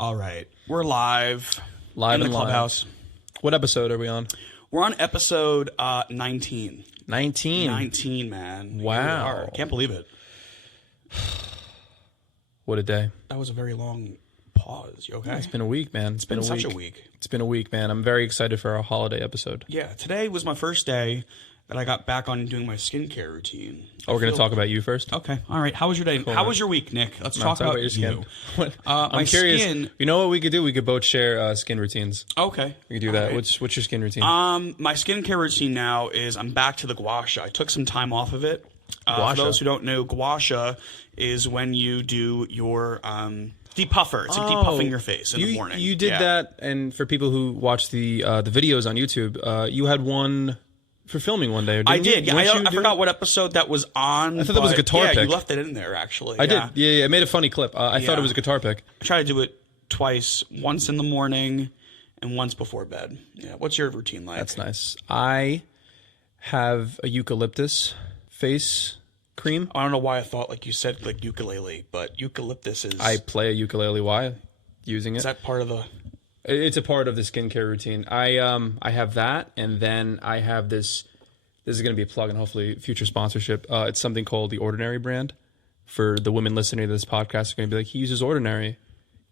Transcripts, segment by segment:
All right. We're live in the clubhouse. What episode are we on? We're on episode 19. 19? 19, man. Wow. Can't believe it. What a day. That was a very long pause. You okay? It's been a week, man. It's been such a week. It's been a week, man. I'm very excited for our holiday episode. Yeah, today was my first day that I got back on doing my skincare routine. Oh, we're going to talk about you first? Okay. All right. How was your day? Cool, How was your week, Nick? Let's talk about your skin. you. I'm curious. You know what we could do? We could both share skin routines. Okay. We could do that. Right. What's your skin routine? My skincare routine now is I'm back to the gua sha. I took some time off of it. For those who don't know, gua sha is when you do your depuffer. It's like depuffing your face in the morning. You did that, and for people who watch the videos on YouTube, you had one for filming one day. I did. Yeah, I forgot what episode that was on. I thought that was a guitar pick. Yeah, you left it in there, actually. I did. Yeah, I made a funny clip. I thought it was a guitar pick. I try to do it twice, once in the morning and once before bed. Yeah. What's your routine like? That's nice. I have a eucalyptus face cream. I don't know why I thought like you said like ukulele, but eucalyptus is... I play a ukulele while using it. Is that part of the... It's a part of the skincare routine. I have that, and then I have this. This is going to be a plug and hopefully future sponsorship. It's something called the Ordinary brand. For the women listening to this podcast, are going to be like, he uses Ordinary.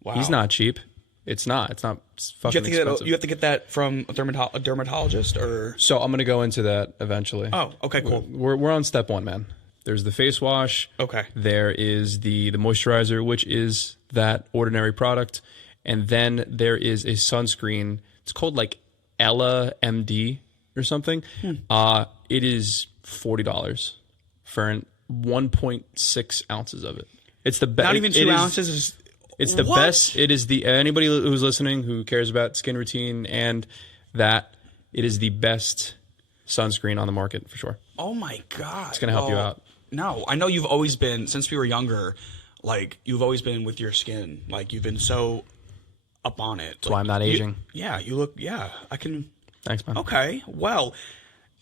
Wow. He's not cheap. It's not. It's fucking expensive. You have to get that from a dermatologist, or... So I'm going to go into that eventually. Oh, okay, cool. We're on step one, man. There's the face wash. Okay. There is the moisturizer, which is that Ordinary product. And then there is a sunscreen. It's called like Ella MD or something. It is $40 for 1.6 ounces of it. It's the best. Not even 2 ounces. It's the best. It is the anybody who's listening who cares about skin routine and that it is the best sunscreen on the market for sure. Oh my God. It's gonna help you out. No, I know you've always been, since we were younger, like you've always been with your skin. Like you've been so up on it. That's why I'm not aging. You look, I can. Thanks, man. Okay, well,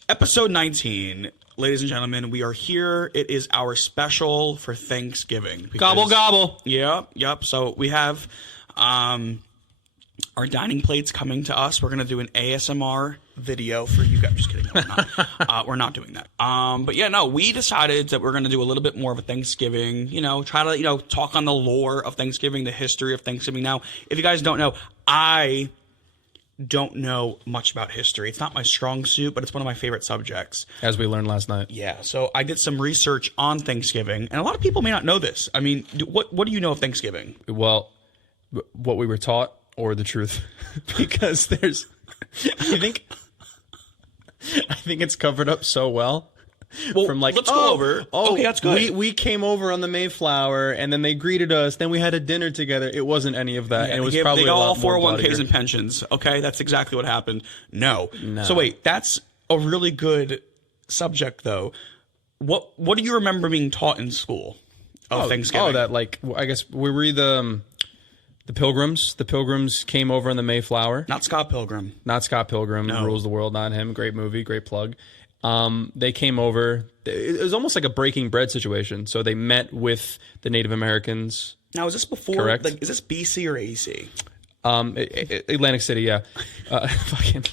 episode 19, ladies and gentlemen, we are here. It is our special for Thanksgiving. Because, gobble, gobble. Yep. So we have our dining plates coming to us. We're going to do an ASMR video for you guys. Just kidding. No, we're not. We're not doing that. But yeah, no, we decided that we're going to do a little bit more of a Thanksgiving, try to, talk on the lore of Thanksgiving, the history of Thanksgiving. Now, if you guys don't know, I don't know much about history. It's not my strong suit, but it's one of my favorite subjects. As we learned last night. Yeah. So I did some research on Thanksgiving, and a lot of people may not know this. I mean, what do you know of Thanksgiving? Well, what we were taught or the truth, because there's, I think it's covered up so well. Well, let's go over. Okay, that's good. We came over on the Mayflower, and then they greeted us. Then we had a dinner together. It wasn't any of that, and it was probably they got all more 401ks and pensions. Okay, that's exactly what happened. No. So wait, that's a really good subject, though. What do you remember being taught in school of Thanksgiving? I guess we were the Pilgrims. The Pilgrims came over on the Mayflower. Not Scott Pilgrim. Not Scott Pilgrim. No. Rules the World, not him. Great movie, great plug. They came over. It was almost like a breaking bread situation. So they met with the Native Americans. Now, is this before? Correct. Like, is this BC or AC? Atlantic City, yeah. Fucking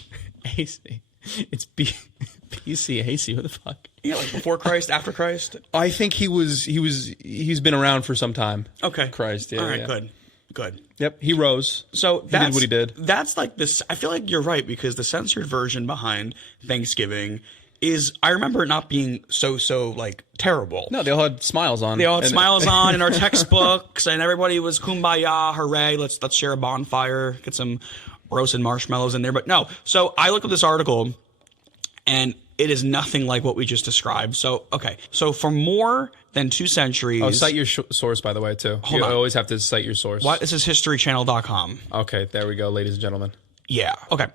AC. It's BC, AC. What the fuck? Yeah, like before Christ, after Christ. I think he's been around for some time. Okay. Christ. Yeah. All right. Good. Yep. He rose. So he did what he did. That's like this. I feel like you're right, because the censored version behind Thanksgiving is, I remember it not being so like terrible. No, they all had smiles on. They all had smiles on in our textbooks, and everybody was kumbaya, hooray, let's share a bonfire, get some roasted marshmallows in there. But no. So I looked at this article, and it is nothing like what we just described. So, okay. So for more than 2 centuries... Oh, cite your source, by the way, too. Hold on. Always have to cite your source. What? This is historychannel.com. Okay, there we go, ladies and gentlemen. Yeah, okay.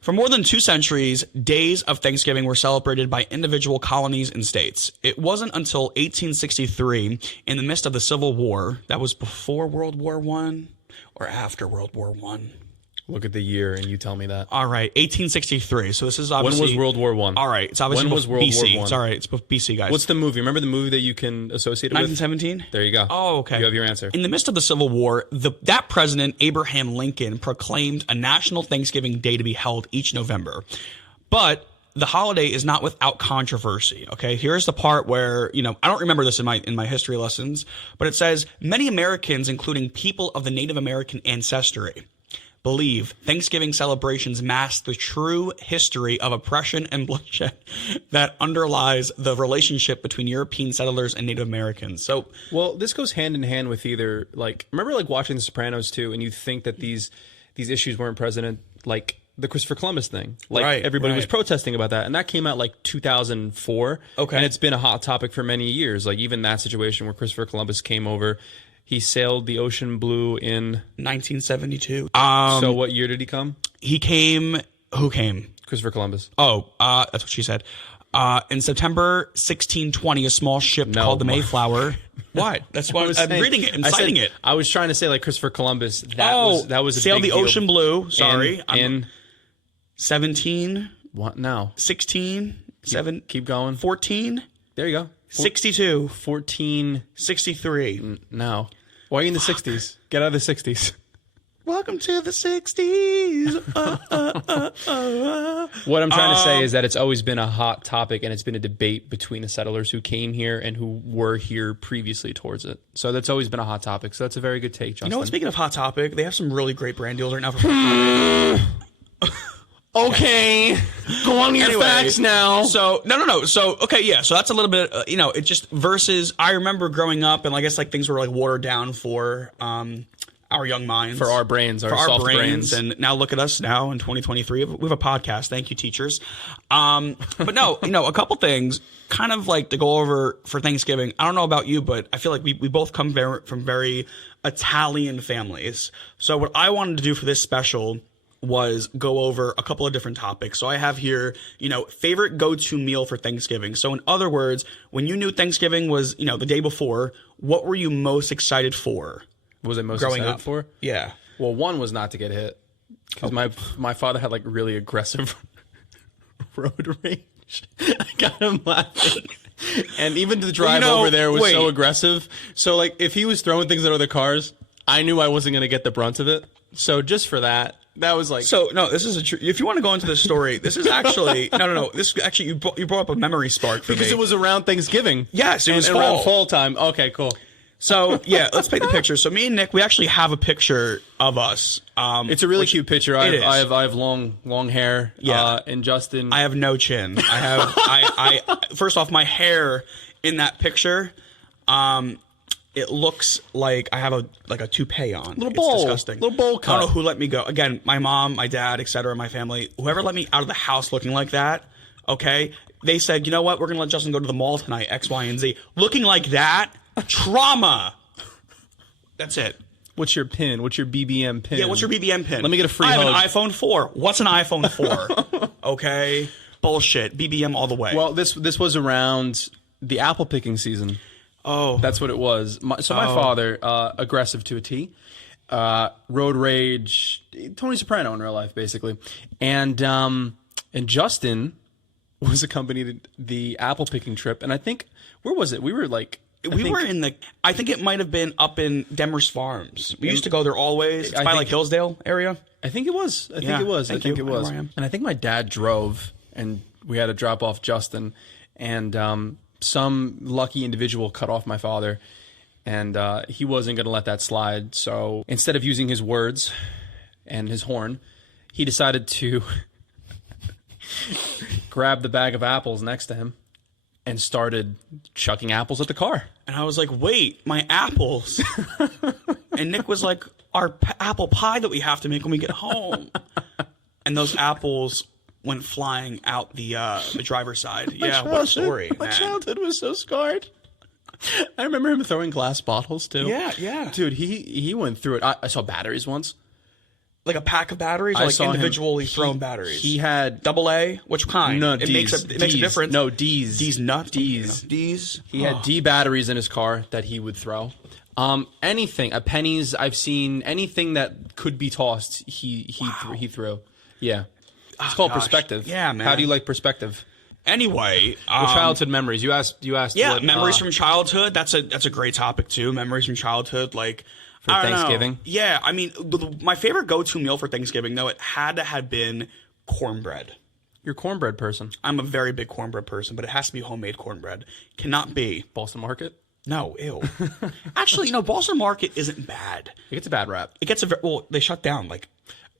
For more than 2 centuries, days of Thanksgiving were celebrated by individual colonies and states. It wasn't until 1863, in the midst of the Civil War, that was before World War I or after World War I? look at the year and you tell me that. All right, 1863. So this is obviously... When was World War One? All right, it's obviously When was World BC. War I? It's all right, it's BC, guys. What's the movie? Remember the movie that you can associate it with? 1917? There you go. Oh, okay. You have your answer. In the midst of the Civil War, that president, Abraham Lincoln, proclaimed a national Thanksgiving Day to be held each November. But the holiday is not without controversy. Okay, here's the part where, I don't remember this in my history lessons, but it says many Americans, including people of the Native American ancestry, believe Thanksgiving celebrations mask the true history of oppression and bloodshed that underlies the relationship between European settlers and Native Americans. So, well, this goes hand in hand with either remember watching The Sopranos too, and you think that these issues weren't present, like the Christopher Columbus thing. Everybody was protesting about that, and that came out 2004. Okay, and it's been a hot topic for many years. Even that situation where Christopher Columbus came over. He sailed the ocean blue in 1972. So what year did he come? He came. Who came? Christopher Columbus. Oh, that's what she said. In September 1620, a small ship called the Mayflower. What? That's why I'm reading it. I'm citing it. I was trying to say Christopher Columbus. That was a sailed big the deal. ocean blue. Sorry, in 17. What now? 16. 7. Keep going. 14. There you go. 62. 14. 63. No. Why are you in the 60s? Get out of the 60s. Welcome to the 60s. What I'm trying to say is that it's always been a hot topic, and it's been a debate between the settlers who came here and who were here previously towards it. So that's always been a hot topic. So that's a very good take, Justin. You know what? Speaking of hot topic, they have some really great brand deals right now. For Okay, go on your facts now. So no. So okay, yeah. So that's a little bit, it just versus. I remember growing up, and I guess things were watered down for our young minds, for our brains, our soft brains. And now look at us now in 2023. We have a podcast. Thank you, teachers. But no, a couple things kind of to go over for Thanksgiving. I don't know about you, but I feel like we both come from very Italian families. So what I wanted to do for this special was go over a couple of different topics. So I have here, favorite go-to meal for Thanksgiving. So in other words, when you knew Thanksgiving was, the day before, what were you most excited for? What was I most growing excited up for? Yeah. Well, one was not to get hit, because my father had really aggressive road rage. I got him laughing. And even the drive over there was so aggressive. So if he was throwing things at other cars, I knew I wasn't going to get the brunt of it. So just for that, that was So no, this is if you want to go into this story, this is actually no. This actually you brought up a memory spark for me. Because it was around Thanksgiving. Yes, it was around fall time. Okay, cool. So yeah, let's paint the picture. So me and Nick, we actually have a picture of us. It's a really cute picture. I have long hair. Yeah, and Justin, I have no chin. I have I first off, my hair in that picture, it looks like I have a toupee on. Little bowl. It's disgusting. Little bowl cut. I don't know who let me go. Again, my mom, my dad, etc., my family, whoever let me out of the house looking like that. Okay, they said, you know what? We're gonna let Justin go to the mall tonight. X, Y, and Z. Looking like that. Trauma. That's it. What's your pin? What's your BBM pin? Yeah, what's your BBM pin? Let me get a free I hug. have an iPhone 4. What's an iPhone 4? Okay. Bullshit. BBM all the way. Well, this was around the apple picking season. Oh. That's what it was. My father, aggressive to a T, road rage, Tony Soprano in real life, basically. And Justin was accompanied the apple picking trip. And I think, where was it? We were I think it might have been up in Demers Farms. We used to go there always. It's by Hillsdale area. I think it was. I think it was. And I think my dad drove, and we had to drop off Justin, and some lucky individual cut off my father, and he wasn't going to let that slide. So instead of using his words and his horn, he decided to grab the bag of apples next to him and started chucking apples at the car. And I was like, wait, my apples. And Nick was like, our apple pie that we have to make when we get home. And those apples went flying out the driver's side. Yeah, what a story, My childhood was so scarred. I remember him throwing glass bottles, too. Yeah. Dude, he went through it. I saw batteries once. Like a pack of batteries, or like individually thrown batteries. He had AA. Which kind? No, it makes a difference. No, D's. D's nuts. D's. He had D batteries in his car that he would throw. Anything. Pennies. I've seen anything that could be tossed. He threw. Yeah. It's called perspective. Yeah, man. How do you like perspective? Anyway, Childhood memories. You asked. yeah, what, memories from childhood. That's a great topic too. Memories from childhood, like for I don't know. Thanksgiving. Yeah, I mean, my favorite go-to meal for Thanksgiving, though, it had to have been cornbread. You're a cornbread person. I'm a very big cornbread person, but it has to be homemade cornbread. Cannot be Boston Market. no, ew. Actually, Boston Market isn't bad. It gets a bad rap. It gets well. They shut down like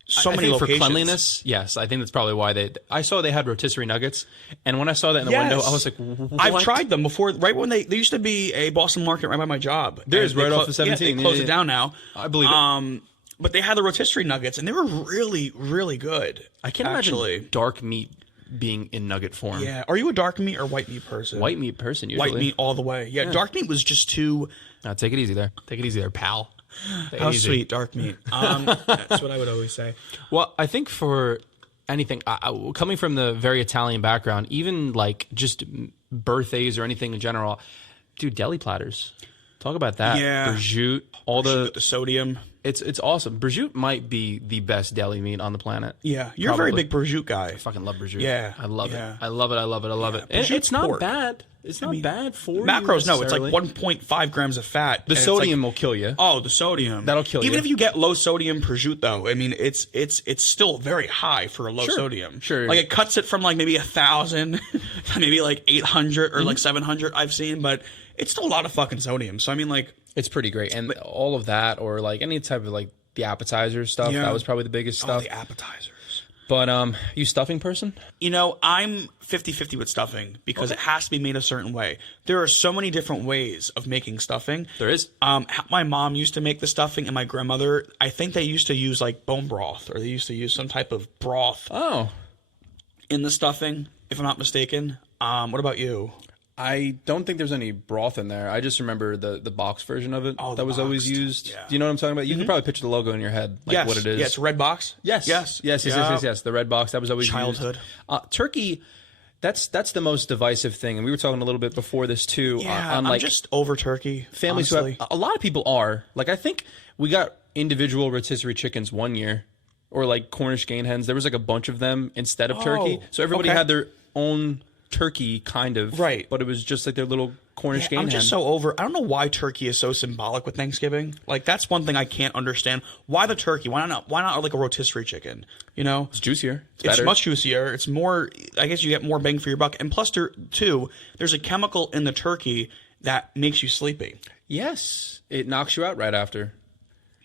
so I many think locations. for cleanliness, yes. I think that's probably why I saw they had rotisserie nuggets, and when I saw that in the window, I was like, what? I've tried them before. Right when they used to be a Boston Market right by my job. There is right off the 17. Yeah, they closed it down now. I believe it. But they had the rotisserie nuggets, and they were really, really good. I can't imagine dark meat being in nugget form. Yeah. Are you a dark meat or white meat person? White meat person, usually. White meat all the way. Yeah, dark meat was just too... No, take it easy there. Take it easy there, pal. How sweet, dark meat. That's what I would always say. Well, I think for anything, coming from the very Italian background, even like just birthdays or anything in general, dude, deli platters. Talk about that. Yeah. Prosciutto, The sodium. It's awesome. Prosciutto might be the best deli meat on the planet. Yeah. You're a very big prosciutto guy. I fucking love prosciutto. Yeah. I love Yeah. it. I love it. I love it. I love it. And prosciutto's it's not pork. bad. It's not bad for you Macros, no. It's like necessarily. 1.5 grams of fat. The and it's sodium like, will kill you. oh, the sodium. That'll kill Even you. if you get low sodium prosciutto, I mean, it's still very high for a low sodium. Sure. Like it cuts it from like maybe 1,000, maybe like 800 or Mm-hmm. like 700 I've seen, but it's still a lot of fucking sodium. So I mean, like, It's pretty great. And all of that, or like any type of like the appetizers stuff, Yeah. that was probably the biggest oh, stuff. the appetizers. But you stuffing person? I'm 50-50 with stuffing because it has to be made a certain way. There are so many different ways of making stuffing. There is. My mom used to make the stuffing, and my grandmother, I think they used to use like bone broth, or they used to use some type of broth Oh. in the stuffing, if I'm not mistaken. What about you? I don't think there's any broth in there. I just remember the box version of it that was always boxed. used. Yeah. Do you know what I'm talking about? You can probably picture the logo in your head, like Yes. what it is. Yeah, it's a red box. Yes. Yes. The red box that was always Childhood. used. Turkey. That's the most divisive thing, and we were talking a little bit before this too. Yeah, on like I'm just over turkey. families who honestly. have, a lot of people are like, I think we got individual rotisserie chickens one year, or like Cornish game hens. There was like a bunch of them instead of turkey, so everybody okay. had their own turkey, kind of, Right. But it was just like their little Cornish game I'm hen. just so over. I don't know why turkey is so symbolic with Thanksgiving. Like that's one thing I can't understand. Why the turkey? Why not like a rotisserie chicken? You know, It's juicier. It's it's better. much juicier. It's more. I guess you get more bang for your buck. And plus, there's a chemical in the turkey that makes you sleepy. Yes, it knocks you out right after.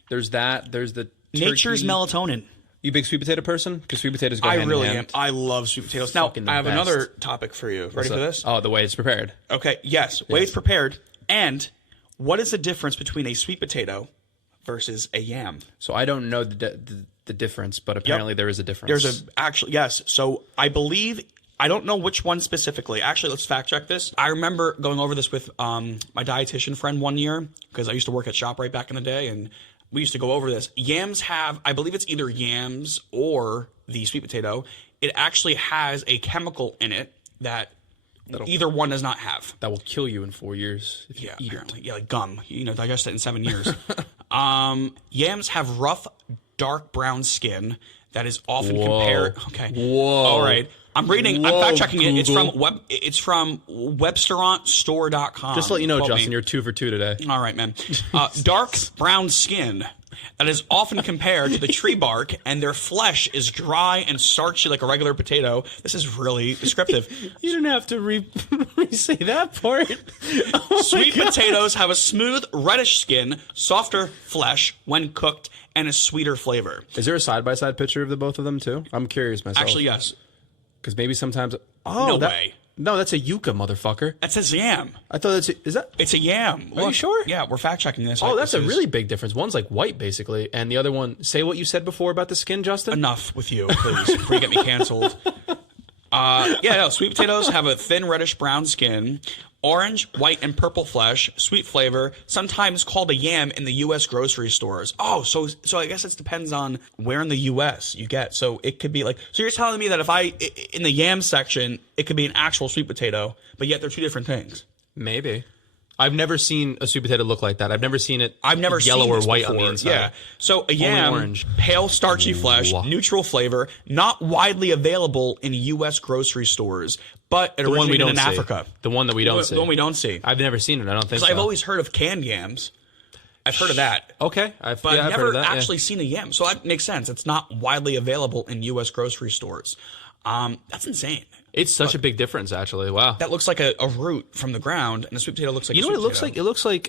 There's that. There's the Nature's turkey. melatonin. You a big sweet potato person? Because sweet potatoes go I hand in really hand. am. I love sweet potatoes. Now, fucking the I have best. another topic for you. Ready for this? Oh, the way it's prepared. Okay. Yes. Way it's prepared. And what is the difference between a sweet potato versus a yam? So I don't know the difference, but apparently there is a difference. Yes. So I believe, I don't know which one specifically. Actually, let's fact check this. I remember going over this with my dietitian friend one year because I used to work at ShopRite back in the day, and we used to go over this. Yams have, I believe it's either yams or the sweet potato. It actually has a chemical in it that either one does not have. that will kill you in 4 years if you Yeah, eat apparently. Yeah, like gum. Digest it in 7 years. Yams have rough, dark brown skin that is often compared. Okay. Whoa. All right. I'm reading. Whoa, I'm fact checking it. Google. It's from Webstaurantstore.com. Just to let you know, Quote Justin, me. you're 2 for 2 today. All right, man. Dark brown skin that is often compared to the tree bark, and their flesh is dry and starchy like a regular potato. This is really descriptive. You didn't have to re-say that part. Oh Sweet potatoes have a smooth, reddish skin, softer flesh when cooked, and a sweeter flavor. Is there a side-by-side picture of the both of them too? I'm curious myself. Actually, yes. Because maybe sometimes. No way. No, that's a yucca, motherfucker. That says yam. I thought is that? It's a yam. Are you sure? Yeah, we're fact checking this. Oh, that's a really big difference. One's like white, basically, and the other one. Say what you said before about the skin, Justin. Enough with you, please, before you get me canceled. Sweet potatoes have a thin reddish brown skin, orange, white, and purple flesh, sweet flavor, sometimes called a yam in the U.S. grocery stores. Oh, so I guess it depends on where in the U.S. you get. So it could be like, so you're telling me that in the yam section, it could be an actual sweet potato, but yet they're two different things. Maybe. I've never seen a sweet potato look like that. I've never seen it. I've never yellow seen or this white before. on the inside. Yeah. So a yam, orange. pale starchy flesh, neutral flavor, not widely available in U.S. grocery stores, but it originated in Africa. The one that we don't see. The one we don't see. I've never seen it. I don't think so. I've always heard of canned yams. I've heard of that. Okay. I've heard never of that, actually seen a yam. So that makes sense. It's not widely available in U.S. grocery stores. That's insane. It's such a big difference, actually. Wow. That looks like a root from the ground, and a sweet potato looks like You know what it looks like? It looks like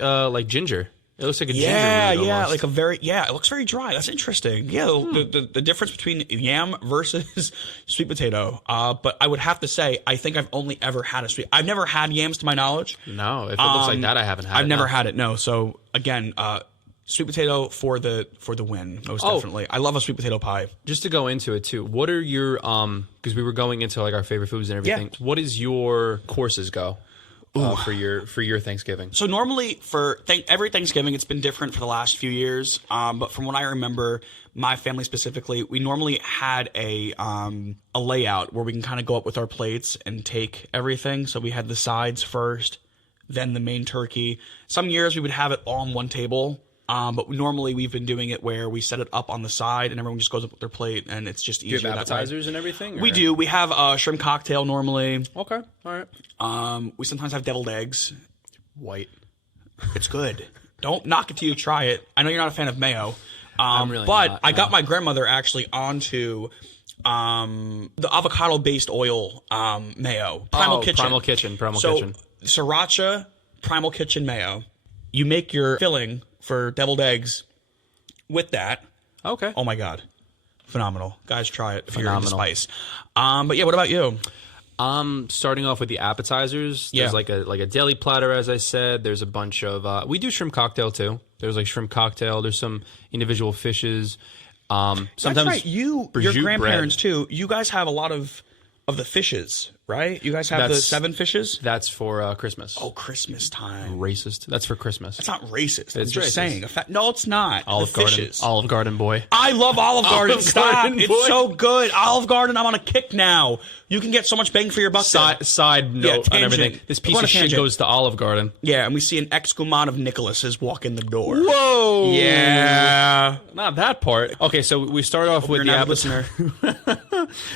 ginger. It looks like a ginger root almost. like a very it looks very dry. That's interesting. Yeah, the difference between yam versus sweet potato. But I would have to say, I think I've only ever had I've never had yams to my knowledge. No, if it looks like that, I haven't had it. I've never had it. No. So again, sweet potato for the win, most definitely. I love a sweet potato pie. Just to go into it too, what are your because we were going into like our favorite foods and everything. Yeah. What is your courses go for your Thanksgiving? So normally for every Thanksgiving, it's been different for the last few years. But from what I remember, my family specifically, we normally had a layout where we can kind of go up with our plates and take everything. So we had the sides first, then the main turkey. Some years we would have it all on one table. But normally we've been doing it where we set it up on the side and everyone just goes up with their plate and it's just easier. Do you have appetizers and everything? Or? We do. We have a shrimp cocktail normally. Okay. All right. We sometimes have deviled eggs. White. It's good. Don't knock it till you try it. I know you're not a fan of mayo. I'm really but not, I got my grandmother actually onto the avocado-based oil mayo. Primal Kitchen. Primal Kitchen. So sriracha, Primal Kitchen mayo. You make your filling for deviled eggs with that. Okay. Oh my God. Phenomenal. Guys, try it if you're into spice. But yeah, what about you? Starting off with the appetizers. There's like a deli platter, as I said. There's a bunch of we do shrimp cocktail too. There's like shrimp cocktail. There's some individual fishes. Sometimes that's right. Your grandparents bread. too. You guys have a lot of the fishes, right? You guys have the 7 fishes? That's for Christmas. Oh, Christmas time. Racist. That's for Christmas. That's not racist. I'm It's just racist. saying. No, it's not. Olive the Garden. fishes. Olive Garden boy. I love Olive Garden. Olive Stop. Garden It's boy. so good. Olive Garden, I'm on a kick now. You can get so much bang for your buck. Side note on everything. This piece of shit goes to Olive Garden. Yeah, and we see an ex-command of Nicholas's walk in the door. Whoa. Yeah. Not that part. Okay, so we start off with the listener.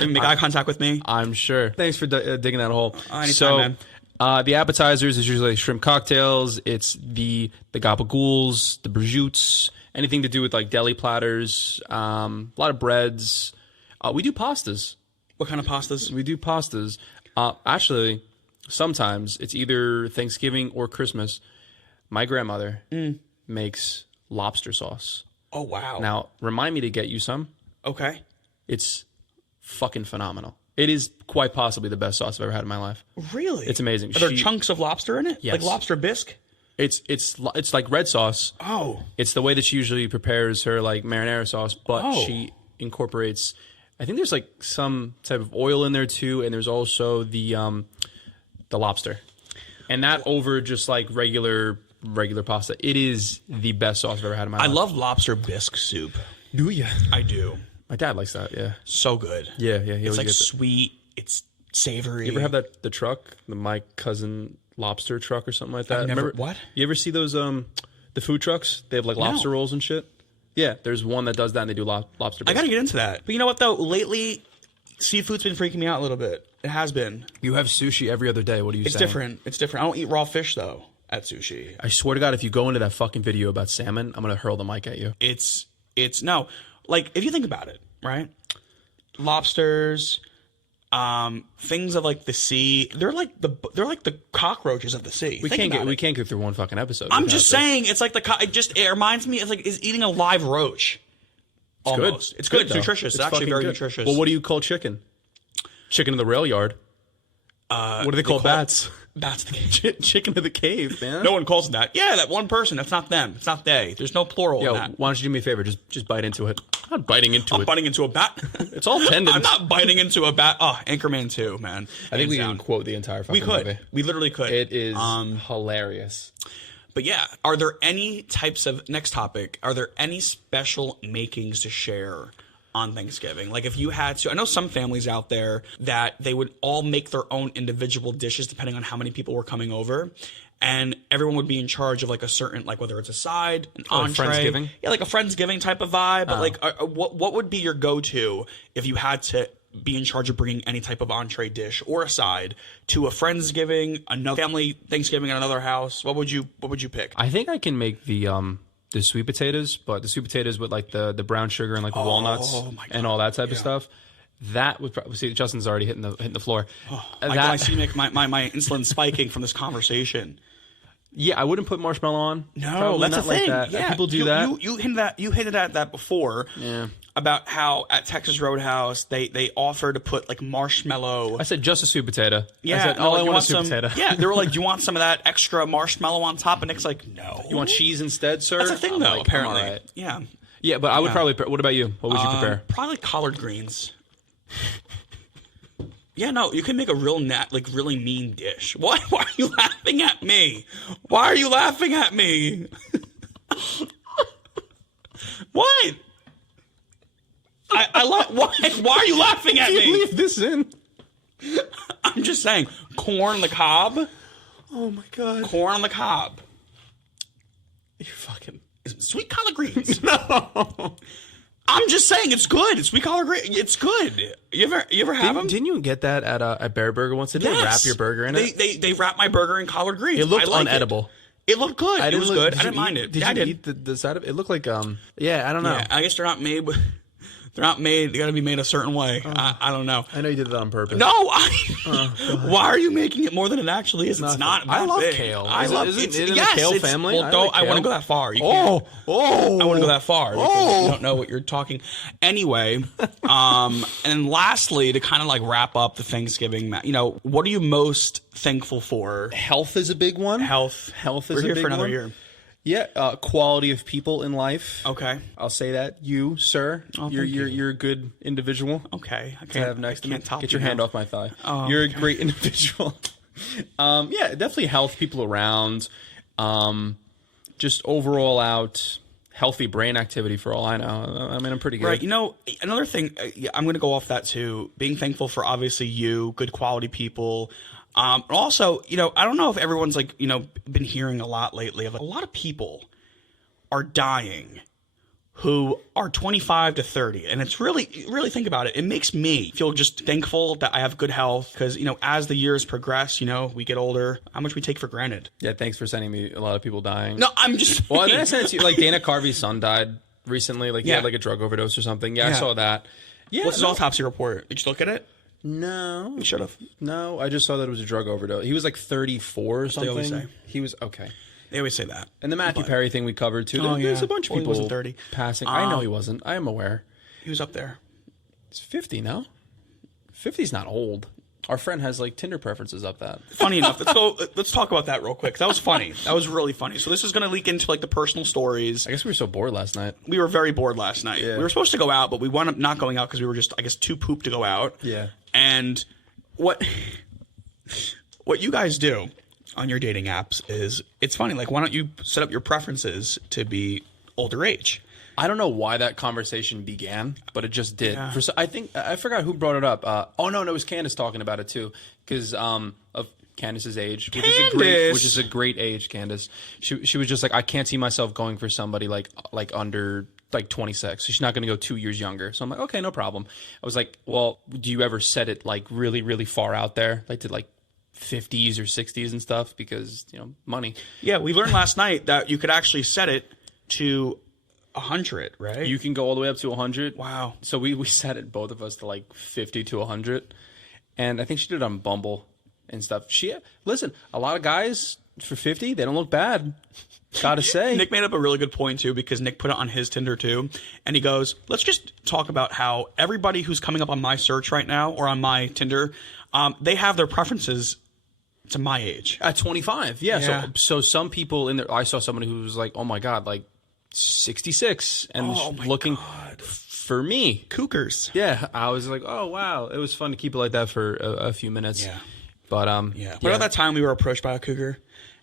Make eye contact with me. I'm sure. Thanks for digging that hole. Anytime, man. The appetizers is usually shrimp cocktails. It's the gabagools, the prosciutto, anything to do with like deli platters, a lot of breads. We do pastas. What kind of pastas? We do pastas. Actually, sometimes it's either Thanksgiving or Christmas. My grandmother makes lobster sauce. Oh, wow. Now, remind me to get you some. Okay. It's fucking phenomenal. It is quite possibly the best sauce I've ever had in my life. Really? It's amazing. Are there chunks of lobster in it? Yes. Like lobster bisque? It's like red sauce. Oh. It's the way that she usually prepares her like marinara sauce, but she incorporates. I think there's like some type of oil in there too, and there's also the lobster, and that over just like regular pasta. It is the best sauce I've ever had in my life. I love lobster bisque soup. Do you? I do. My dad likes that. Yeah. So good. Yeah. It's like sweet. It's savory. You ever have the truck, the My Cousin Lobster truck or something like that? Remember what? You ever see those the food trucks? They have like lobster rolls and shit. Yeah, there's one that does that, and they do lobster. I gotta get into that. But you know what though? Lately, seafood's been freaking me out a little bit. It has been. You have sushi every other day. What are you saying? It's different. It's different. I don't eat raw fish though at sushi. I swear to God, if you go into that fucking video about salmon, I'm gonna hurl the mic at you. It's no. Like if you think about it, right? Lobsters, things of like the sea. They're like the cockroaches of the sea. We can't go through one fucking episode. I'm just saying, it's like it reminds me. It's like is eating a live roach. Almost. It's good. It's nutritious. It's actually very nutritious. Well, what do you call chicken? Chicken in the rail yard. What do they call bats? Bats the cave. Chicken of the cave, man. No one calls it that. Yeah, that one person. That's not them. It's not they. There's no plural in that. Why don't you do me a favor? Just bite into it. I'm not biting into it. I'm biting into a bat. It's all tendons. I'm not biting into a bat. Oh, Anchorman 2, man. I think we can quote the entire fucking movie. We could. We literally could. It is hilarious. But yeah, are there any types of, next topic, are there any special makings to share on Thanksgiving? Like if you had to, I know some families out there that they would all make their own individual dishes depending on how many people were coming over. and everyone would be in charge of like a certain, like whether it's a side, an entree, Friendsgiving? yeah, like a Friendsgiving type of vibe. But like, what would be your go-to if you had to be in charge of bringing any type of entree dish or a side to a Friendsgiving, another family Thanksgiving at another house? What would you pick? I think I can make the sweet potatoes, but the sweet potatoes with like the brown sugar and like the walnuts and all that type of stuff. That would probably see. Justin's already hitting the floor. My glycemic, my insulin spiking from this conversation. Yeah, I wouldn't put marshmallow on. No, probably that's not a thing. Like that. Yeah, people do that. You hinted at that before. Yeah. About how at Texas Roadhouse they offer to put like marshmallow. I said just a sweet potato. Yeah, I said, no, I want a sweet some, potato. Yeah, they were like, "Do you want some of that extra marshmallow on top?" And Nick's like, "No." You want cheese instead, sir? That's a thing, I'm though. like, Apparently, right. yeah. Yeah, but I would probably. What about you? What would you prepare? Probably collard greens. Yeah, no, you can make a really mean dish. Why are you laughing at me? Why are you laughing at me? What? I love. Why are you laughing at me? Leave this in. I'm just saying, corn on the cob. Oh my god. Corn on the cob. You're fucking Sweet collard greens. no. I'm just saying it's good. It's sweet collard greens. It's good. You ever have them? Didn't you get that at Bear Burger once? Did they wrap your burger in it? They wrap my burger in collard greens. It looked I like unedible. It looked good. It was good. I didn't mind it. Did you eat the side of it? It looked like yeah, I don't know. Yeah, I guess they're not made. They're not made. They got to be made a certain way. I don't know. I know you did it on purpose. No, why are you making it more than it actually is? It's not. I love big. kale. I love it. Isn't it in the kale family? Well, I want to go that far. You can't. I want to go that far. Because you don't know what you're talking. Anyway, and lastly, to kind of like wrap up the Thanksgiving, what are you most thankful for? Health is a big one. Health is We're a here big for another one. year. Yeah, quality of people in life. Okay. I'll say that. You, sir, you're a good individual. Okay. I To can't have next to me. top Get you your hand now. off my thigh. Oh, you're a great individual. Yeah, definitely health, people around. Just overall out healthy brain activity for all I know. I mean, I'm pretty good. Right. Another thing, I'm going to go off that too. Being thankful for obviously you, good quality people. Also, I don't know if everyone's been hearing a lot lately of a lot of people are dying who are 25 to 30. And it's really think about it. It makes me feel just thankful that I have good health because, as the years progress, we get older, how much we take for granted. Yeah, thanks for sending me a lot of people dying. No, I'm just Well, then I sent it to you, like Dana Carvey's son died recently. Like he Yeah. had like a drug overdose or something. Yeah, I saw that. Yeah. What's his autopsy report? Did you look at it? No. You should have. No, I just saw that it was a drug overdose. He was like 34 or something. always say. He was okay. They always say that. And the Matthew Perry thing we covered too. Oh, There's yeah. a bunch of Well, he people wasn't 30. passing. I know he wasn't. I am aware. He was up there. He's 50 now. 50's not old. Our friend has like Tinder preferences up that. Funny enough, let's talk about that real quick. That was funny. That was really funny. So this is going to leak into like the personal stories. I guess we were so bored last night. We were very bored last night. Yeah. We were supposed to go out, but we wound up not going out because we were just, I guess, too pooped to go out. Yeah. And what you guys do on your dating apps is, it's funny. Like, why don't you set up your preferences to be older age? I don't know why that conversation began, but it just did. Yeah. I think I forgot who brought it up. No, it was Candace talking about it too, because of Candace's age, which is a great age. Candace, she was just like, I can't see myself going for somebody like under like 26. So she's not going to go 2 years younger. So I'm like, okay, no problem. I was like, well, do you ever set it like really, really far out there, like to like 50s or 60s and stuff, because money. Yeah, we learned last night that you could actually set it to 100, right? You can go all the way up to 100. Wow. So we set it, both of us, to like 50 to 100. And I think she did it on Bumble and stuff. Listen, a lot of guys for 50, they don't look bad. Gotta say. Nick made up a really good point too, because Nick put it on his Tinder too. And he goes, let's just talk about how everybody who's coming up on my search right now or on my Tinder, they have their preferences to my age. At 25. Yeah. Yeah. So some people in there, I saw someone who was like, oh my God, like 66 and looking for me. Cougars. Yeah. I was like, oh wow. It was fun to keep it like that for a few minutes. Yeah. But What about that time we were approached by a cougar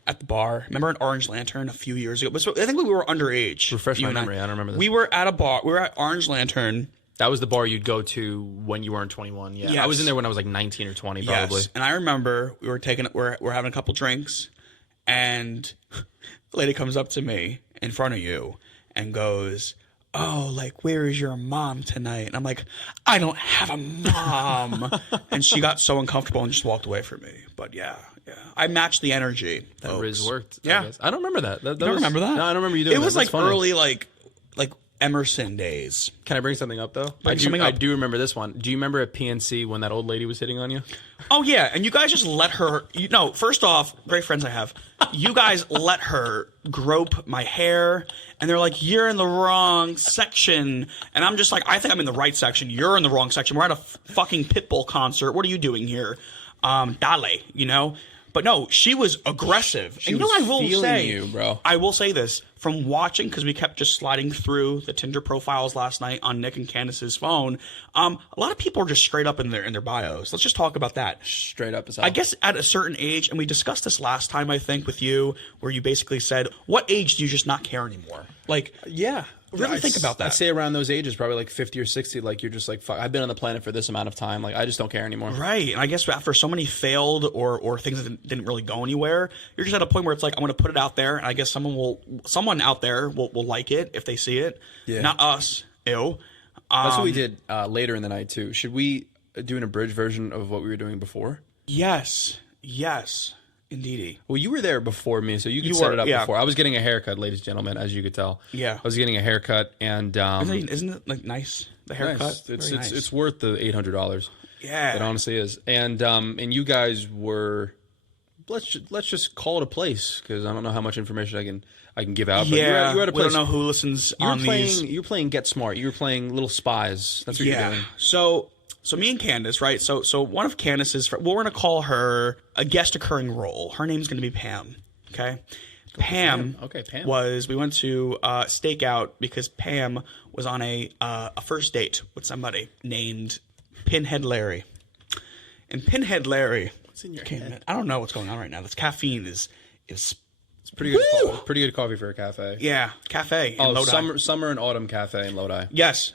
at the bar? Remember an Orange Lantern a few years ago? I think we were underage. Refresh you my and memory. I don't remember this. We were at a bar. We were at Orange Lantern. That was the bar you'd go to when you weren't 21. Yeah. Yes. I was in there when I was like 19 or 20 probably. Yes. And I remember we're having a couple drinks, And the lady comes up to me in front of you and goes, oh, like, where is your mom tonight? And I'm like, I don't have a mom. And she got so uncomfortable and just walked away from me. But yeah. I matched the energy. That Riz worked. Yeah. I don't remember that. You don't remember that? No, I don't remember you doing that. It was That's like funny. early, like Emerson days. Can I bring something up, though? Bring something up. I do remember this one. Do you remember at PNC when that old lady was hitting on you? Oh, yeah. And you guys just let her... No, first off, great friends I have. You guys let her grope my hair. And they're like, you're in the wrong section. And I'm just like, I think I'm in the right section. You're in the wrong section. We're at a fucking Pitbull concert. What are you doing here? Dale, you know? But no, she was aggressive. She and was you know, I will feeling say, you, bro. I will say this from watching, because we kept just sliding through the Tinder profiles last night on Nick and Candace's phone. A lot of people are just straight up in their bios. Let's just talk about that. Straight up as hell. I guess at a certain age, and we discussed this last time, I think, with you, where you basically said, what age do you just not care anymore? Like, yeah. Really think about that. I'd say around those ages, probably like 50 or 60, like you're just like, fuck, I've been on the planet for this amount of time. Like, I just don't care anymore. Right. And I guess after so many failed or things that didn't really go anywhere, you're just at a point where it's like, I'm going to put it out there, and I guess someone out there will like it if they see it. Yeah. Not us. Ew. That's what we did later in the night, too. Should we do an abridged version of what we were doing before? Yes. Indeedy. Well, you were there before me, so you could You set were, it up yeah. before. I was getting a haircut, ladies and gentlemen, as you could tell. Yeah. I was getting a haircut, and Isn't it like nice? The haircut? nice. It's Very nice. it's worth the $800. Yeah. It honestly is. And you guys were, let's just call it a place, because I don't know how much information I can give out. But Yeah. you're at a We place. don't know who listens You were on these. playing. You were playing Get Smart. You were playing Little Spies. That's what you're doing. So me and Candace, right? So one of Candace's, we're going to call her a guest occurring role. Her name's going to be Pam. Okay. Pam. Okay, Pam. We went to stakeout because Pam was on a first date with somebody named Pinhead Larry. And Pinhead Larry. What's in your head? I don't know what's going on right now. This caffeine is It's pretty good. Pretty good coffee for a cafe. yeah, cafe. In Lodi. summer and autumn cafe in Lodi. Yes.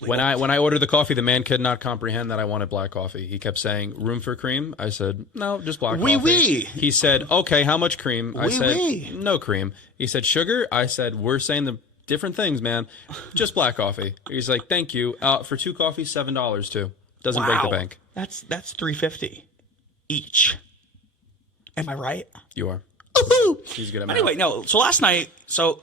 When I ordered the coffee, the man could not comprehend that I wanted black coffee. He kept saying, "Room for cream?" I said, "No, just black Oui, coffee." oui. He said, "Okay, how much cream?" I Oui, said, oui. "No cream." He said, "Sugar?" I said, "We're saying the different things, man. Just black coffee." He's like, "Thank you. For 2 coffees, $7 too. Doesn't break the bank." That's $3.50 each. Am I right? You are. Woohoo! He's good at math. Anyway, no. So last night,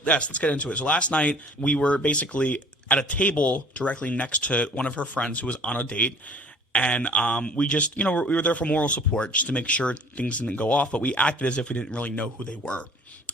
let's get into it. So last night we were basically at a table directly next to one of her friends who was on a date, and we just, we were there for moral support just to make sure things didn't go off, but we acted as if we didn't really know who they were.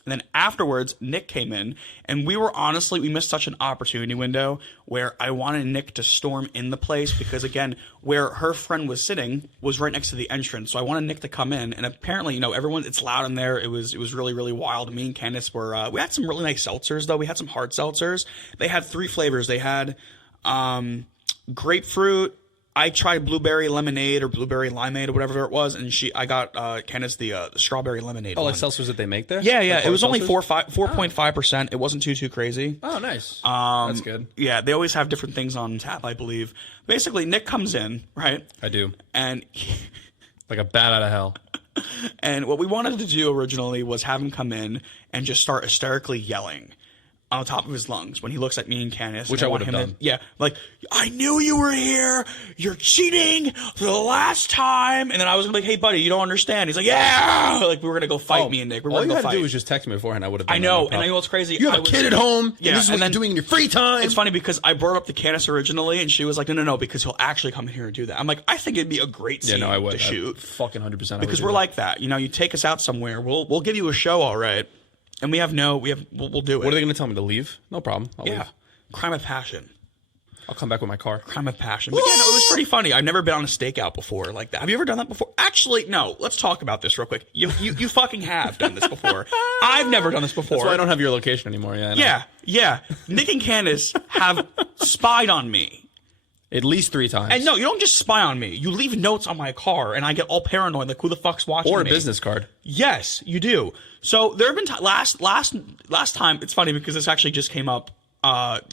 And then afterwards, Nick came in, and we missed such an opportunity window where I wanted Nick to storm in the place because, again, where her friend was sitting was right next to the entrance. So I wanted Nick to come in, and apparently, it's loud in there. It was really, really wild. Me and Candace we had some really nice seltzers, though. We had some hard seltzers. They had 3 flavors. They had grapefruit. I tried blueberry lemonade or blueberry limeade or whatever it was, and I got Candace the strawberry lemonade. Oh, one. like seltzers that they make there? Yeah. Like It was only seltzers? 4.5%. It wasn't too crazy. Oh, nice. That's good. Yeah, they always have different things on tap, I believe. Basically, Nick comes in, right? I do. And Like a bat out of hell. and what we wanted to do originally was have him come in and just start hysterically yelling on the top of his lungs when he looks at me and Candace. Which and I want would have him done. Yeah, like, I knew you were here. You're cheating for the last time. And then I was going to be like, hey, buddy, you don't understand. He's like, yeah. Like, we were going to go fight me and Nick. We were All going you to had go to fight. do was just text me beforehand. I would have. I know, and I know what's crazy. You have a kid at home. Yeah, and this is what you're doing in your free time. It's funny because I brought up the Candace originally, and she was like, no, because he'll actually come in here and do that. I'm like, I think it'd be a great scene I would to shoot. Fucking 100%. Because we're like that. You take us out somewhere. We'll give you a show, all right. And we'll do it. What are they going to tell me to leave? No problem. I'll Yeah. leave. Crime of passion. I'll come back with my car. Crime of passion. But yeah, no, it was pretty funny. I've never been on a stakeout before like that. Have you ever done that before? Actually, no. Let's talk about this real quick. You fucking have done this before. I've never done this before. That's why I don't have your location anymore. Yeah. I know. Yeah. Nick and Candace have spied on me. At least 3 times. And no, you don't just spy on me. You leave notes on my car, and I get all paranoid, like, who the fuck's watching me? Or a business card. Yes, you do. So there have been last time. It's funny because this actually just came up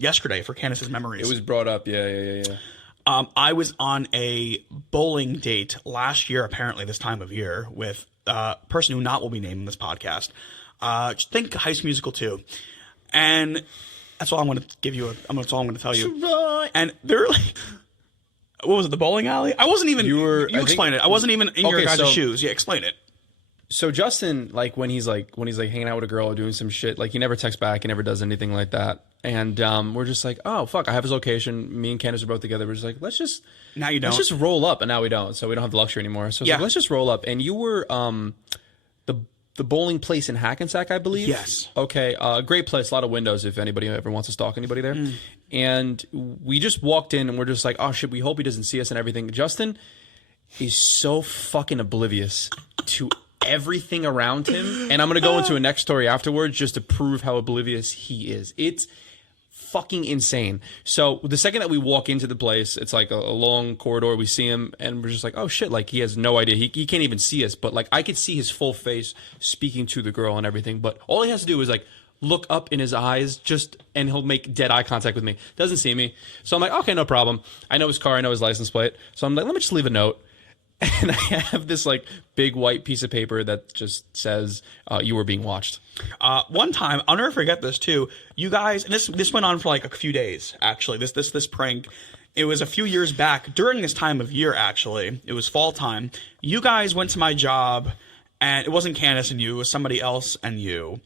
yesterday for Candace's memories. It was brought up. Yeah. I was on a bowling date last year, apparently this time of year, with a person who not will be named in this podcast. Just think High School Musical 2. And that's all I'm going to give you. That's all I'm going to tell you. And they're like, what was it, the bowling alley? I wasn't even, you explain it. I wasn't even in your guys' shoes. Yeah, explain it. So Justin, like when he's hanging out with a girl or doing some shit, like he never texts back, he never does anything like that. And we're just like, oh fuck, I have his location. Me and Candace are both together. We're just like, let's just roll up, and now we don't. So we don't have the luxury anymore. So like, let's just roll up. And you were the bowling place in Hackensack, I believe. Yes. Okay. Great place, a lot of windows. If anybody ever wants to stalk anybody there. And we just walked in, and we're just like, oh shit, we hope he doesn't see us and everything. Justin is so fucking oblivious to everything around him, and I'm gonna go into a next story afterwards just to prove how oblivious he is. It's fucking insane. So the second that we walk into the place, it's like a long corridor. We see him, and we're just like, oh shit! Like he has no idea. He can't even see us, but like I could see his full face speaking to the girl and everything. But all he has to do is like look up in his eyes, and he'll make dead eye contact with me. Doesn't see me, so I'm like, okay, no problem. I know his car, I know his license plate, so I'm like, let me just leave a note. And I have this like big white piece of paper that just says you were being watched. One time, I'll never forget this too. You guys, and this went on for like a few days. Actually, this prank. It was a few years back during this time of year. Actually, it was fall time. You guys went to my job, and it wasn't Candace and you. It was somebody else and you.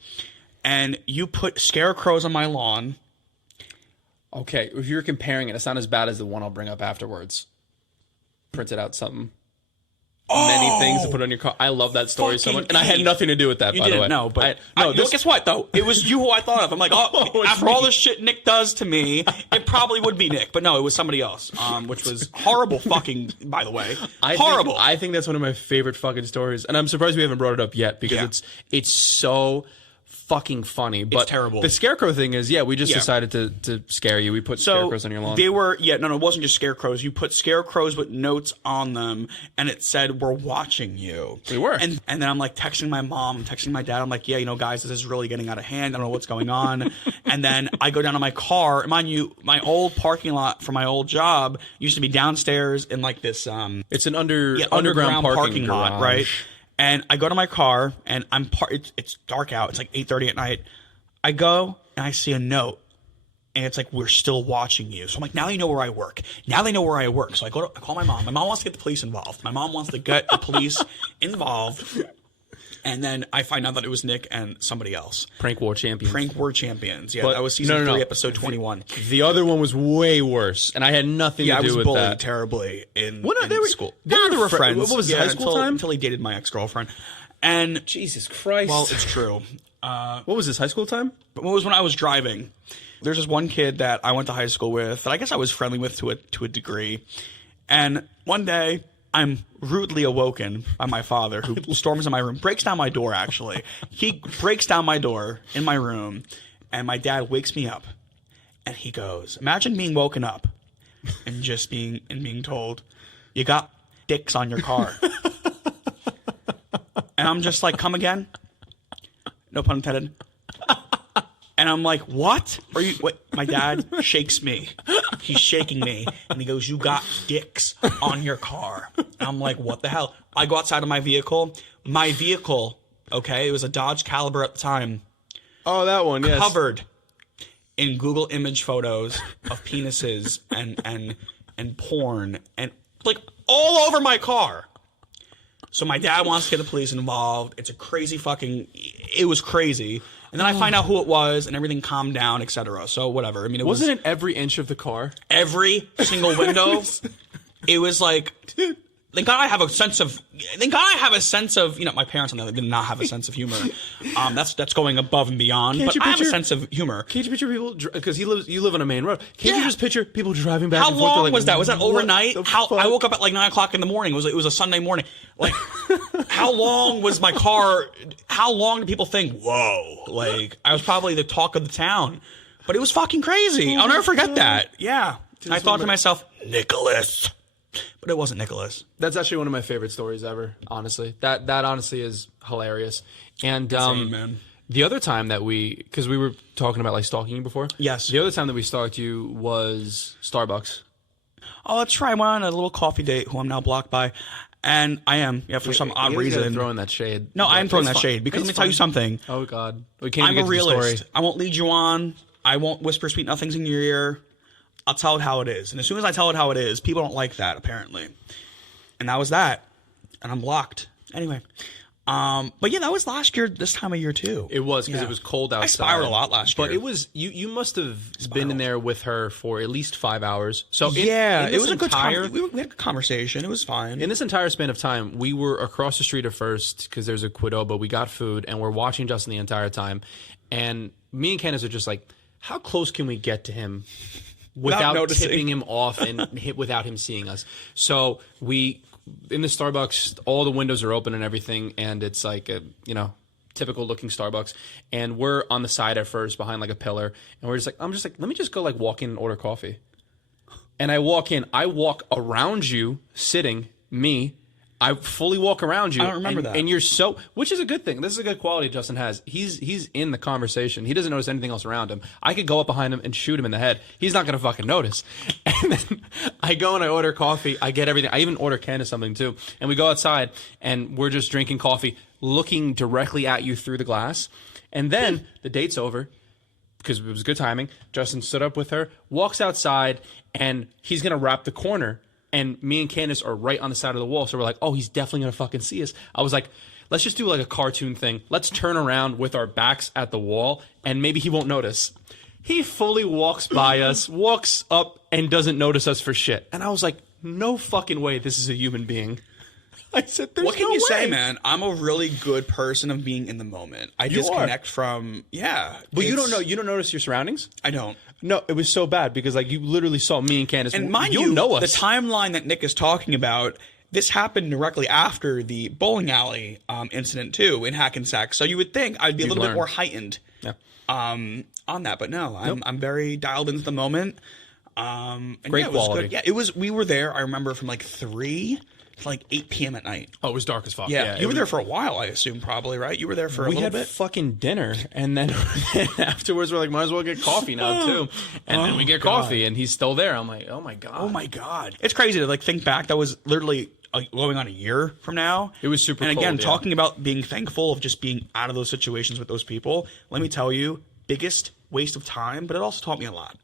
And you put scarecrows on my lawn. Okay, if you're comparing it, it's not as bad as the one I'll bring up afterwards. Printed out something. Many things to put on your car. I love that story so much, and I had nothing to do with that. By the way, no, but guess what though? It was you who I thought of. I'm like, after all the shit Nick does to me, it probably would be Nick, but no, it was somebody else. Which was horrible, fucking. By the way, horrible. I think that's one of my favorite fucking stories, and I'm surprised we haven't brought it up yet because it's so fucking funny. But it's terrible. The scarecrow thing is, we just decided to scare you. We put scarecrows on your lawn. They were, no, it wasn't just scarecrows. You put scarecrows with notes on them, and it said, "We're watching you." We were. And then I'm like texting my mom, I'm texting my dad. I'm like, guys, this is really getting out of hand. I don't know what's going on. And then I go down to my car. Mind you, my old parking lot for my old job used to be downstairs in like this. It's an underground parking lot, right? And I go to my car, and it's dark out. It's like 8:30 at night. I go, and I see a note, and it's like, "We're still watching you." So I'm like, now they know where I work. Now they know where I work. So I call my mom. My mom wants to get the police involved. My mom wants to get the police involved. And then I find out that it was Nick and somebody else. Prank War Champions. Yeah, that was season 3, episode 21. The other one was way worse, and I had nothing to do with that. Yeah, I was bullied terribly in school. They were friends. What was high school time? Until he dated my ex-girlfriend. And Jesus Christ. Well, it's true. What was this, high school time? It was when I was driving. There's this one kid that I went to high school with that I guess I was friendly with to a degree. And one day, I'm rudely awoken by my father, who storms in my room, breaks down my door, actually. He breaks down my door in my room, and my dad wakes me up, and he goes, imagine being woken up and just being told, you got dicks on your car. And I'm just like, come again? No pun intended. And I'm like, what? My dad shakes me. He's shaking me. And he goes, you got dicks on your car. And I'm like, what the hell? I go outside of my vehicle. My vehicle, okay, it was a Dodge Caliber at the time. Oh, that one, yes. Covered in Google image photos of penises and porn and like all over my car. So my dad wants to get the police involved. It's a crazy it was crazy. And then I find out who it was, and everything calmed down, etc. So whatever. I mean, wasn't it every inch of the car? Every single window. It was like, thank God I have a sense of. My parents did not have a sense of humor. That's going above and beyond. But I have a sense of humor. Can't you picture people? Because you live on a main road. Can't you just picture people driving back? How and forth? long was that? Was that overnight? I woke up at like 9:00 in the morning. It was a Sunday morning. Like, how long was my car? How long did people think? Whoa! Like, I was probably the talk of the town. But it was fucking crazy. I'll never forget that. Yeah, I thought to myself, Nicholas. But it wasn't Nicholas. That's actually one of my favorite stories ever, honestly. That honestly is hilarious. And insane, man. The other time that because we were talking about like stalking you before. Yes. The other time that we stalked you was Starbucks. Oh, let's try. I went on a little coffee date who I'm now blocked by. And I am, for some odd reason. Throwing that shade. No, I am throwing that shade because let me tell you something. Oh, God. We can't I'm even a get to the realist. story. I won't lead you on. I won't whisper sweet nothings in your ear. I'll tell it how it is. And as soon as I tell it how it is, people don't like that, apparently. And that was that. And I'm blocked. Anyway. But yeah, that was last year, this time of year too. It was because Yeah. it was cold outside. I spiraled a lot last year. But it was you must have been in there with her for at least 5 hours. So in it was a good entire, time. We had a good conversation. It was fine. In this entire span of time, we were across the street at first because there's a Qdoba. We got food and we're watching Justin the entire time. And me and Candace are just like, how close can we get to him without tipping him off and without him seeing us? So we, in the Starbucks, all the windows are open and everything, and it's like a, typical looking Starbucks. And we're on the side at first behind like a pillar, and we're just like, I'm just like, let me just go like walk in and order coffee. And I walk in, I walk around you sitting, me. I fully walk around you. I don't remember that. And you're so, which is a good thing. This is a good quality Justin has. He's in the conversation. He doesn't notice anything else around him. I could go up behind him and shoot him in the head. He's not going to fucking notice. And then I go and I order coffee. I get everything. I even order Candace something too. And we go outside and we're just drinking coffee, looking directly at you through the glass. And then the date's over because it was good timing. Justin stood up with her, walks outside, and he's going to wrap the corner. And me and Candace are right on the side of the wall. So we're like, oh, he's definitely going to fucking see us. I was like, let's just do like a cartoon thing. Let's turn around with our backs at the wall and maybe he won't notice. He fully walks by us, walks up and doesn't notice us for shit. And I was like, no fucking way this is a human being. I said, there's what can no you way. say, man? I'm a really good person of being in the moment. I disconnect from, But you don't know. You don't notice your surroundings? I don't. No, it was so bad because like you literally saw me and Candace. And mind you know us. the timeline that Nick is talking about, this happened directly after the bowling alley incident too in Hackensack. So you would think I'd be a little bit more heightened on that, but no, I'm very dialed into the moment. And Great it was quality. good. Yeah, it was. We were there. I remember from like 3 to like 8 p.m. at night. Oh, it was dark as fuck. Yeah, you were there for a while, I assume, probably, right? You were there for a little bit. We had fucking dinner, and then afterwards we're like, might as well get coffee now too. And then we get coffee, and he's still there. I'm like, oh my god, oh my god, it's crazy to like think back. That was literally going on a year from now. It was super. And again, cold, talking about being thankful of just being out of those situations with those people. Let me tell you, biggest waste of time, but it also taught me a lot.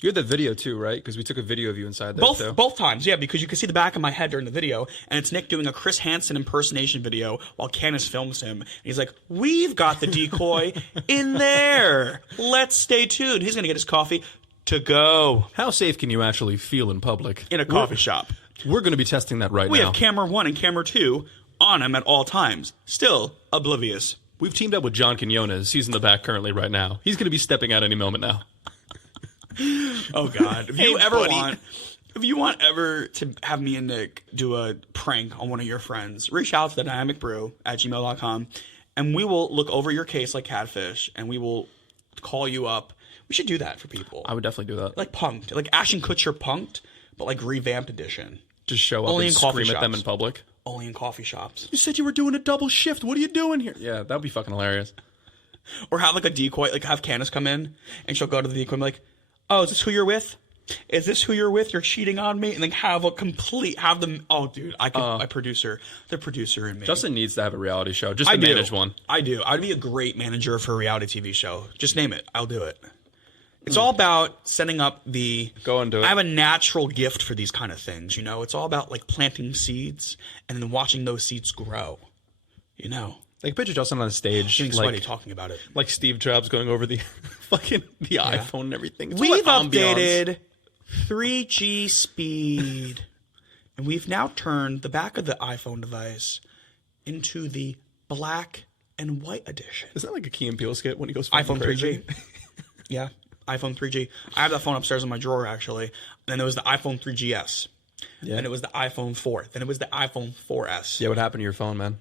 You had the video too, right? Because we took a video of you inside there too. Both times, yeah, because you can see the back of my head during the video, and it's Nick doing a Chris Hansen impersonation video while Candace films him. And he's like, we've got the decoy in there. Let's stay tuned. He's going to get his coffee to go. How safe can you actually feel in public? In a coffee shop. We're going to be testing that right now. We have camera 1 and camera 2 on him at all times. Still oblivious. We've teamed up with John Quinones. He's in the back currently right now. He's going to be stepping out any moment now. Oh God! If you want ever to have me and Nick do a prank on one of your friends, reach out to the dynamicbrew@gmail.com, and we will look over your case like catfish, and we will call you up. We should do that for people. I would definitely do that. Like Punked, like Ashton Kutcher Punked, but like revamped edition. Just show up and scream at them in public. Only in coffee shops. You said you were doing a double shift. What are you doing here? Yeah, that'd be fucking hilarious. Or have like a decoy, like have Candace come in, and she'll go to the decoy and be like, oh, is this who you're with? Is this who you're with? You're cheating on me? And then have them. Oh, dude, my producer, the producer in me. Justin needs to have a reality show, just to manage one. I do. I'd be a great manager for a reality TV show. Just name it. I'll do it. It's all about setting up Go and do it. I have a natural gift for these kind of things, you know? It's all about like planting seeds and then watching those seeds grow, you know? Like picture Justin on a stage, Getting sweaty talking about it. like Steve Jobs going over the fucking iPhone and everything. It's We've all like updated 3G speed, and we've now turned the back of the iPhone device into the black and white edition. Isn't that like a Key and Peele skit when he goes iPhone crazy? 3G. Yeah, iPhone 3G. I have that phone upstairs in my drawer, actually. Then there was the iPhone 3GS. Yeah. Then it was the iPhone 4. Then it was the iPhone 4S. Yeah, what happened to your phone, man?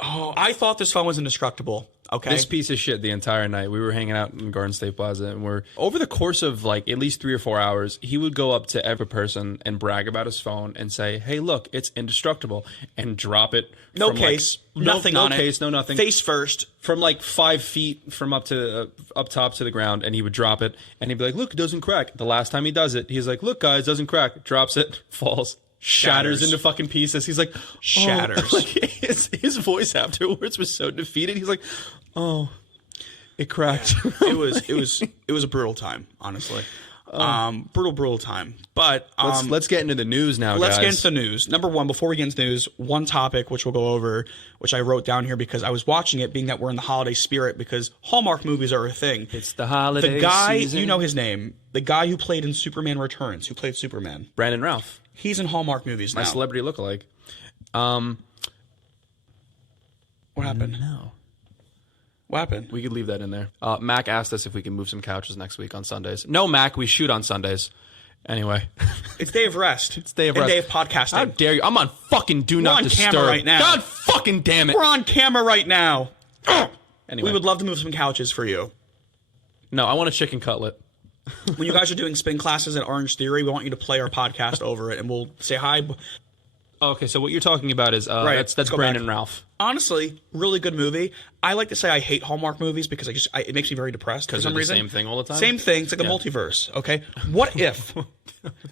Oh, I thought this phone was indestructible. Okay. This piece of shit the entire night. We were hanging out in Garden State Plaza, and we're over the course of like at least 3 or 4 hours, he would go up to every person and brag about his phone and say, "Hey, look, it's indestructible," and drop it. No from, case, like, nothing on it. No case, no nothing. Face first. From like 5 feet from up top to the ground, and he would drop it, and he'd be like, "Look, it doesn't crack." The last time he does it, he's like, "Look, guys, it doesn't crack." Drops it, falls. Shatters into fucking pieces. He's like, shatters. Like his voice afterwards was so defeated. He's like, "Oh, it cracked." Yeah. It was a brutal time, honestly. Brutal time. But let's get into the news now, let's guys. get into the news. Number one, before we get into the news, one topic which we'll go over, which I wrote down here because I was watching it, being that we're in the holiday spirit, because Hallmark movies are a thing. It's the holiday The guy, season. you know his name, the guy who played in Superman Returns, who played Superman. Brandon Routh. He's in Hallmark movies now. My celebrity lookalike. What happened? No. What happened? We could leave that in there. Mac asked us if we can move some couches next week on Sundays. No, Mac, we shoot on Sundays. Anyway. It's day of rest. It's day of and rest. day of podcasting. How dare you? I'm on fucking Do Not on Disturb. camera right now. God fucking damn it. We're on camera right now. Anyway. We would love to move some couches for you. No, I want a chicken cutlet. When you guys are doing spin classes at Orange Theory, we want you to play our podcast over it, and we'll say hi. Okay, so what you're talking about is that's go Brandon back. Routh. Honestly, really good movie. I like to say I hate Hallmark movies because it makes me very depressed for some they're the reason. same thing all the time? Same thing. It's like a multiverse. Okay, what if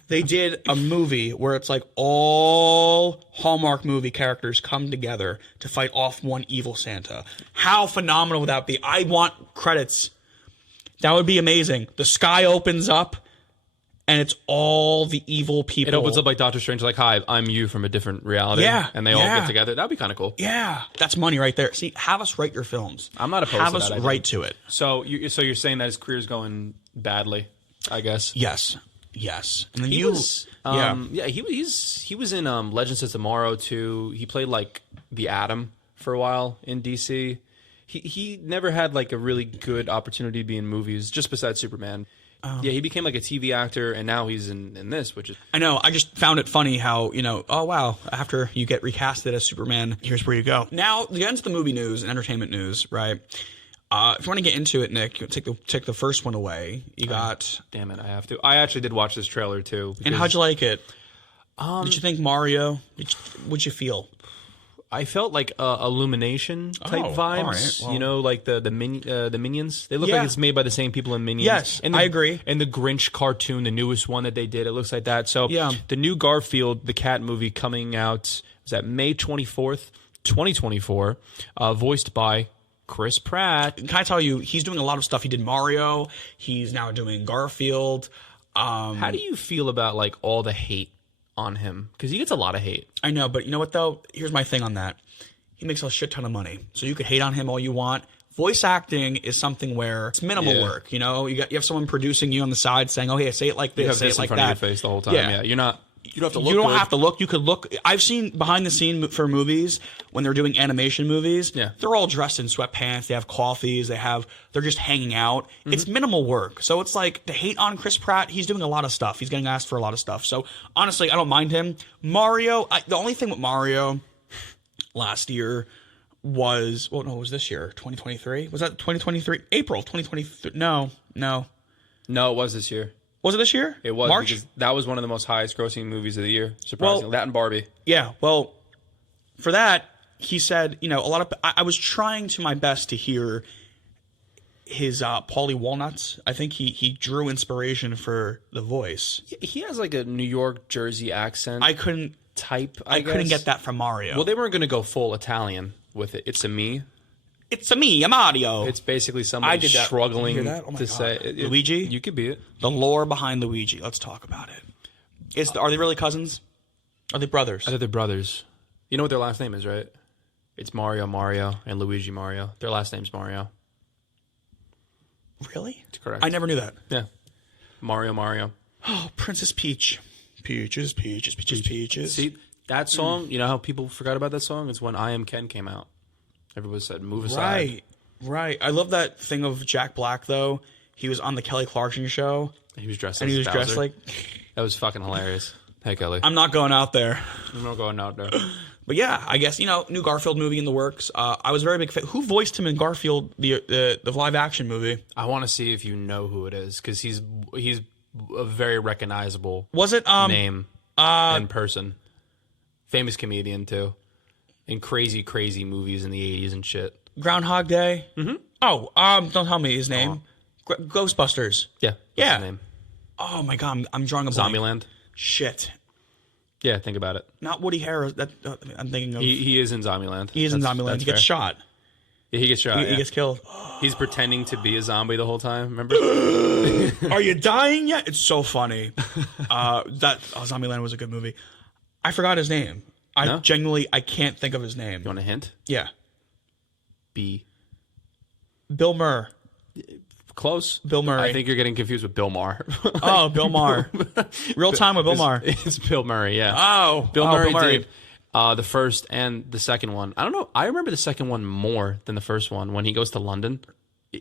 they did a movie where it's like all Hallmark movie characters come together to fight off one evil Santa? How phenomenal would that be? I want credits. That would be amazing. The sky opens up, and it's all the evil people. It opens up like Doctor Strange, like, "Hi, I'm you from a different reality." Yeah, and they all get together. That'd be kind of cool. Yeah, that's money right there. See, have us write your films. I'm not opposed have to us that idea. write to it. So you're saying that his career's going badly, I guess. Yes. And then He was in Legends of Tomorrow too. He played like the Atom for a while in DC. He never had like a really good opportunity to be in movies, just besides Superman. Yeah, he became like a TV actor, and now he's in this, which is... I know. I just found it funny how, oh, wow, after you get recasted as Superman, here's where you go. Now, to get into the movie news and entertainment news, right? If you want to get into it, Nick, take the first one away. You got... Damn it, I have to. I actually did watch this trailer, too. And how'd you like it? Did you think Mario? What'd you feel? I felt like Illumination type vibes. All right, well. You know, like the Minions. They look like it's made by the same people in Minions. Yes, and I agree. And the Grinch cartoon, the newest one that they did, it looks like that. So the new Garfield, the cat movie coming out, is that May 24th, 2024, voiced by Chris Pratt. Can I tell you, he's doing a lot of stuff. He did Mario. He's now doing Garfield. How do you feel about like all the hate on him? Because he gets a lot of hate. I know, but you know what though? Here's my thing on that. He makes a shit ton of money, so you could hate on him all you want. Voice acting is something where it's minimal work. You know, you have someone producing you on the side saying, "Oh, hey, say it like this, you have say this it like in front that." of your face the whole time. Yeah, you're not. You don't have to look. You don't good. have to look. You could look. I've seen behind the scene for movies when they're doing animation movies. Yeah. They're all dressed in sweatpants. They have coffees. They're just hanging out. It's minimal work. So it's like to hate on Chris Pratt. He's doing a lot of stuff. He's getting asked for a lot of stuff. So honestly, I don't mind him. Mario. The only thing with Mario last year was it was this year 2023. Was that 2023? April 2023? No, it was this year. Was it this year? It was March? because that was one of the most highest grossing movies of the year. Surprisingly, that and Barbie. Yeah, well, for that, he said, a lot of... I was trying to my best to hear his Paulie Walnuts. I think he drew inspiration for the voice. He has like a New York, Jersey accent. I couldn't get that from Mario. Well, they weren't going to go full Italian with it. It's a me. It's a me, I'm Mario. It's basically somebody struggling Did you hear that? Oh my to God. say... Luigi? You could be it. The lore behind Luigi. Let's talk about it. Are they really cousins? Are they brothers? I think they're brothers. You know what their last name is, right? It's Mario, and Luigi Mario. Their last name's Mario. Really? That's correct. I never knew that. Yeah. Mario. Oh, Princess Peach. Peaches. See, that song, you know how people forgot about that song? It's when I Am Ken came out. Everybody said, move aside. Right. I love that thing of Jack Black, though. He was on the Kelly Clarkson show. He was dressed and as he was dressed Bowser. like... That was fucking hilarious. Hey, Kelly. I'm not going out there. I'm not going out there. But yeah, I guess, new Garfield movie in the works. I was a very big fan. Who voiced him in Garfield, the live action movie? I want to see if you know who it is, because he's a very recognizable Was it name in person. Famous comedian too, in crazy movies in the 80s and shit. Groundhog Day? Mm-hmm. Oh, don't tell me his name. Ghostbusters. Yeah, that's Yeah. his name. Oh my god, I'm drawing a blank. Zombieland. Shit. Yeah, think about it. Not Woody Harrelson. That I'm thinking of. He is in Zombieland. He is in Zombieland. He gets shot. Yeah, he gets shot. He gets killed. He's pretending to be a zombie the whole time. Remember? Are you dying yet? It's so funny. Zombieland was a good movie. I forgot his name. I genuinely can't think of his name. You want a hint? Yeah. B. Bill Murray. Close. Bill Murray. I think you're getting confused with Bill Maher. Oh, Bill Maher. Real Time with Bill Maher. It's Bill Murray, yeah. Oh, Bill Murray did the first and the second one. I don't know. I remember the second one more than the first one when he goes to London.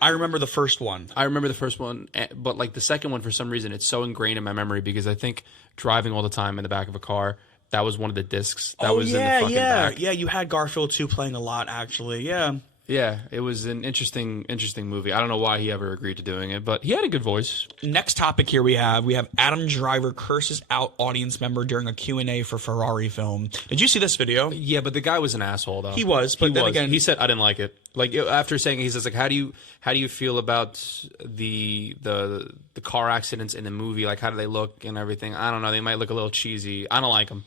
I remember the first one. I remember the first one, but like the second one, for some reason, it's so ingrained in my memory because I think driving all the time in the back of a car, that was one of the discs that was in the fucking back. Yeah, you had Garfield 2 playing a lot, actually. Yeah. Yeah, it was an interesting movie. I don't know why he ever agreed to doing it, but he had a good voice. Next topic here we have Adam Driver curses out audience member during a Q&A for Ferrari film. Did you see this video? Yeah, but the guy was an asshole though. He was, but then again, he said I didn't like it. Like after saying, he says like, how do you feel about the car accidents in the movie? Like how do they look and everything? I don't know. They might look a little cheesy. I don't like them.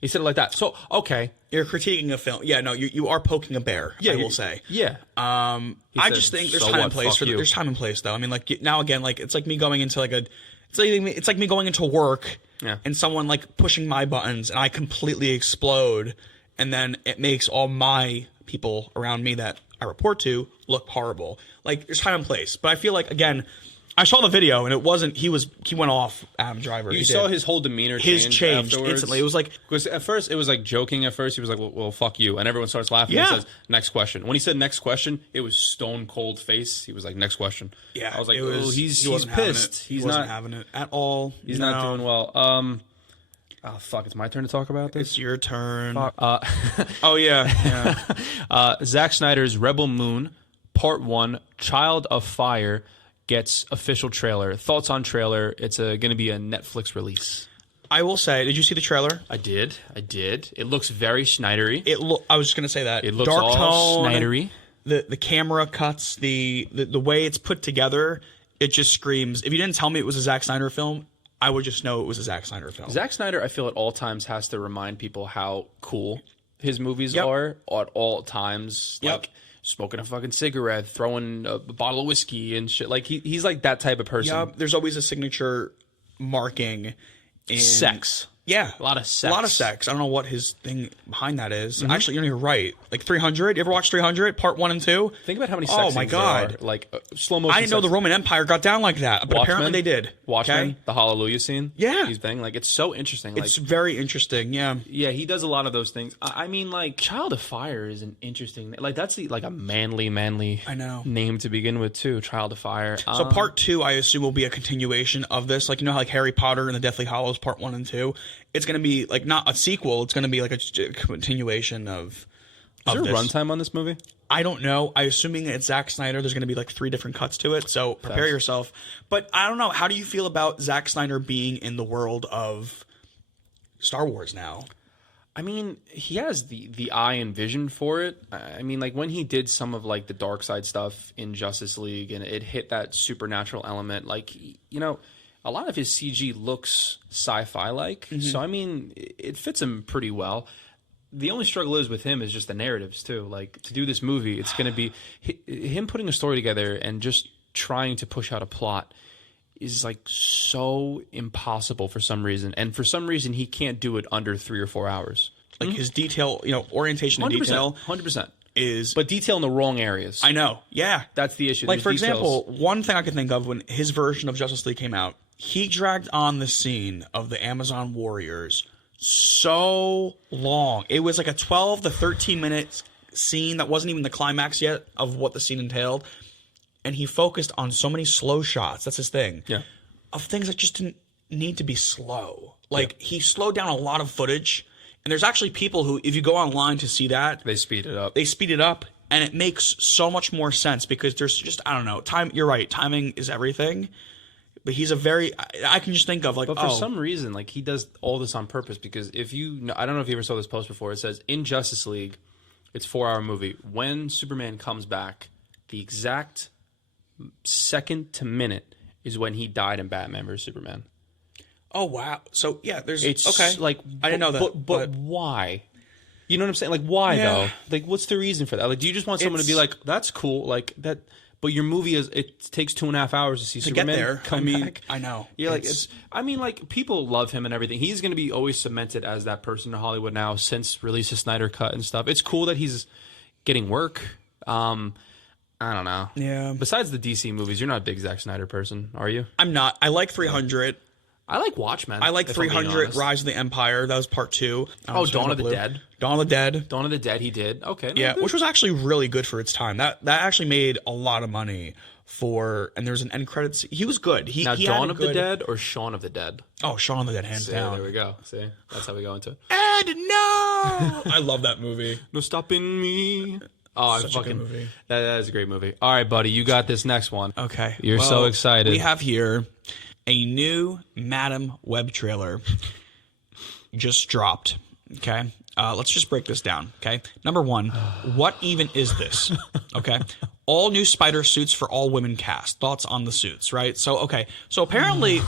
He said it like that. So, okay. You're critiquing a film. Yeah, no, you are poking a bear, I will say. Yeah. I just think there's time and place for there's time and place though. I mean, like now again, like it's like me going into like it's like me going into work and someone like pushing my buttons and I completely explode, and then it makes all my people around me that I report to look horrible. Like there's time and place. But I feel like again, I saw the video and it wasn't. He went off, Adam Driver. You saw his whole demeanor changed instantly. It was like, because at first it was like joking. At first he was like, "Well, fuck you," and everyone starts laughing. Yeah. He says, "Next question." When he said "next question," it was stone cold face. He was like, "Next question." Yeah, I was like, he's wasn't pissed. He's not having it at all. He's not doing well. Oh fuck! It's my turn to talk about this. It's your turn. Oh yeah. Zack Snyder's Rebel Moon Part 1, Child of Fire, gets official trailer. Thoughts on trailer? It's going to be a Netflix release. I will say, did you see the trailer? I did. It looks very Snydery. I was just going to say that. It looks dark all tone, Snydery. The camera cuts, the way it's put together, it just screams. If you didn't tell me it was a Zack Snyder film, I would just know it was a Zack Snyder film. Zack Snyder, I feel at all times has to remind people how cool his movies are at all times. Like smoking a fucking cigarette, throwing a bottle of whiskey and shit. Like he's like that type of person. Yeah, there's always a signature marking in sex. Yeah. A lot of sex. I don't know what his thing behind that is. Actually, you're right. Like 300. You ever watch 300? Part 1 and 2? Think about how many sex scenes there are. Like slow motion. I didn't know the Roman Empire got down like that, but apparently they did. Watchmen, the Hallelujah scene. Yeah. He's thing. Like it's so interesting. Like, it's very interesting. Yeah. Yeah, he does a lot of those things. I mean, like Child of Fire is an interesting. Like that's like a manly I know. name to begin with too. Child of Fire. So part 2, I assume, will be a continuation of this. Like, you know how like Harry Potter and the Deathly Hallows Part 1 and 2? It's going to be like not a sequel. It's going to be like a continuation of Is there a this. runtime on this movie? I don't know. I assuming it's Zack Snyder. There's going to be like 3 different cuts to it. So prepare yourself. But I don't know. How do you feel about Zack Snyder being in the world of Star Wars now? I mean, he has the eye and vision for it. I mean, like when he did some of like the dark side stuff in Justice League and it hit that supernatural element, like, you know, a lot of his CG looks sci-fi like. So, I mean, it fits him pretty well. The only struggle is with him is just the narratives too. Like to do this movie, it's going to be him putting a story together and just trying to push out a plot is like so impossible for some reason. And for some reason, he can't do it under 3 or 4 hours. Like his detail, you know, orientation and detail 100%. is... But detail in the wrong areas. I know. Yeah. That's the issue. Like, for example, one thing I could think of when his version of Justice League came out, he dragged on the scene of the Amazon warriors so long. It was like a 12 to 13 minute scene that wasn't even the climax yet of what the scene entailed. And he focused on so many slow shots. That's his thing. Yeah. Of things that just didn't need to be slow. Like, he slowed down a lot of footage And there's actually people who, if you go online to see that, They speed it up. they speed it up, and it makes so much more sense because there's just, I don't know, time. You're right, timing is everything. But he's a very, I can just think of like, But for some reason, like he does all this on purpose because if you, I don't know if you ever saw this post before. It says in Justice League, it's 4-hour movie. When Superman comes back, the exact second to minute is when he died in Batman vs Superman. oh wow, so yeah, there's It's okay, like I didn't know that, but why? You know what I'm saying? Like why Yeah. though? Like what's the reason for that? Like do you just want someone to be It's- like, that's cool, like that? But your movie it takes 2.5 hours to see to Superman get there. come back. I know. Yeah, like I mean, like people love him and everything. He's going to be always cemented as that person in Hollywood now since release of Snyder Cut and stuff. It's cool that he's getting work. I don't know. Yeah. Besides the DC movies, you're not a big Zack Snyder person, are you? I'm not. I like 300. I like Watchmen. I like if I'm being 300. honest. Rise of the Empire. That was part 2. Oh, Dawn of the Dead. Dawn of the Dead. Dawn of the Dead. He did. Okay. no, Yeah, good. which was actually really good for its time. That actually made a lot of money for. And there's an end credits. He was good. He Now, he Dawn had a of the good- Dead or Shaun of the Dead? Oh, Shaun of the Dead, hands See, down. there we go. See, that's how we go into it. Ed, no! I love that movie. No stopping me. Oh, Such a good movie. That is a great movie. All right, buddy, you got this next one. Okay. You're so well, excited. We have here a new Madam Web trailer just dropped. Okay. Let's just break this down. Okay. Number one, what even is this? Okay. All new spider suits for all women cast. Thoughts on the suits, right? So, okay. So apparently,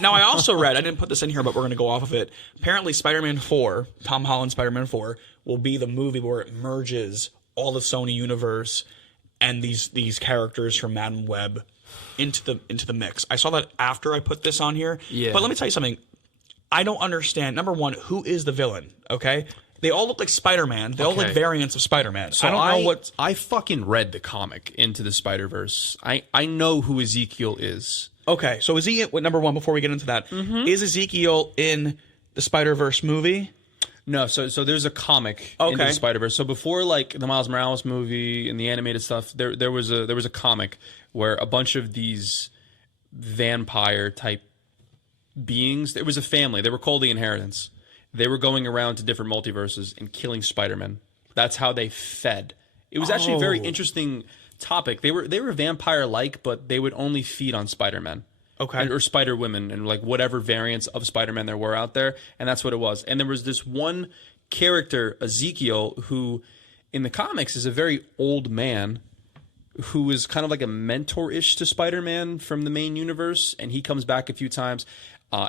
now I also read, I didn't put this in here, but we're going to go off of it. Apparently, Spider-Man 4, Tom Holland's Spider-Man 4, will be the movie where it merges all the Sony universe and these characters from Madam Web into the mix. I saw that after I put this on here. Yeah. But let me tell you something. I don't understand. Number one, who is the villain? Okay. They all look like Spider-Man. They all look Okay. like variants of Spider-Man. So I don't know what. I fucking read the comic Into the Spider-Verse. I know who Ezekiel is. Okay. So is he number one? Before we get into that, is Ezekiel in the Spider-Verse movie? No, so there's a comic Into Okay. the Spider-Verse. So before like the Miles Morales movie and the animated stuff, there was a comic where a bunch of these vampire type beings, it was a family. They were called the Inheritance. They were going around to different multiverses and killing Spider-Man. That's how they fed. It was actually a very interesting topic. They were vampire-like, but they would only feed on Spider-Man. Okay. Or Spider-Women and like whatever variants of Spider-Man there were out there. And that's what it was. And there was this one character, Ezekiel, who in the comics is a very old man who is kind of like a mentor-ish to Spider-Man from the main universe. And he comes back a few times.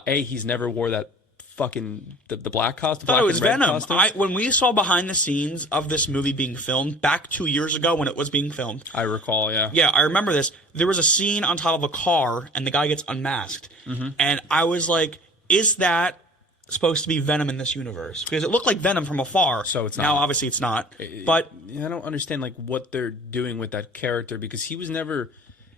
He's never wore that fucking the black costume. I thought it was Venom. Costume. When we saw behind the scenes of this movie being filmed back 2 years ago when it was being filmed. I recall, yeah. Yeah, I remember this. There was a scene on top of a car, and the guy gets unmasked. And I was like, is that supposed to be Venom in this universe? Because it looked like Venom from afar. So it's not. Now, obviously, it's not. But I don't understand like what they're doing with that character because he was never...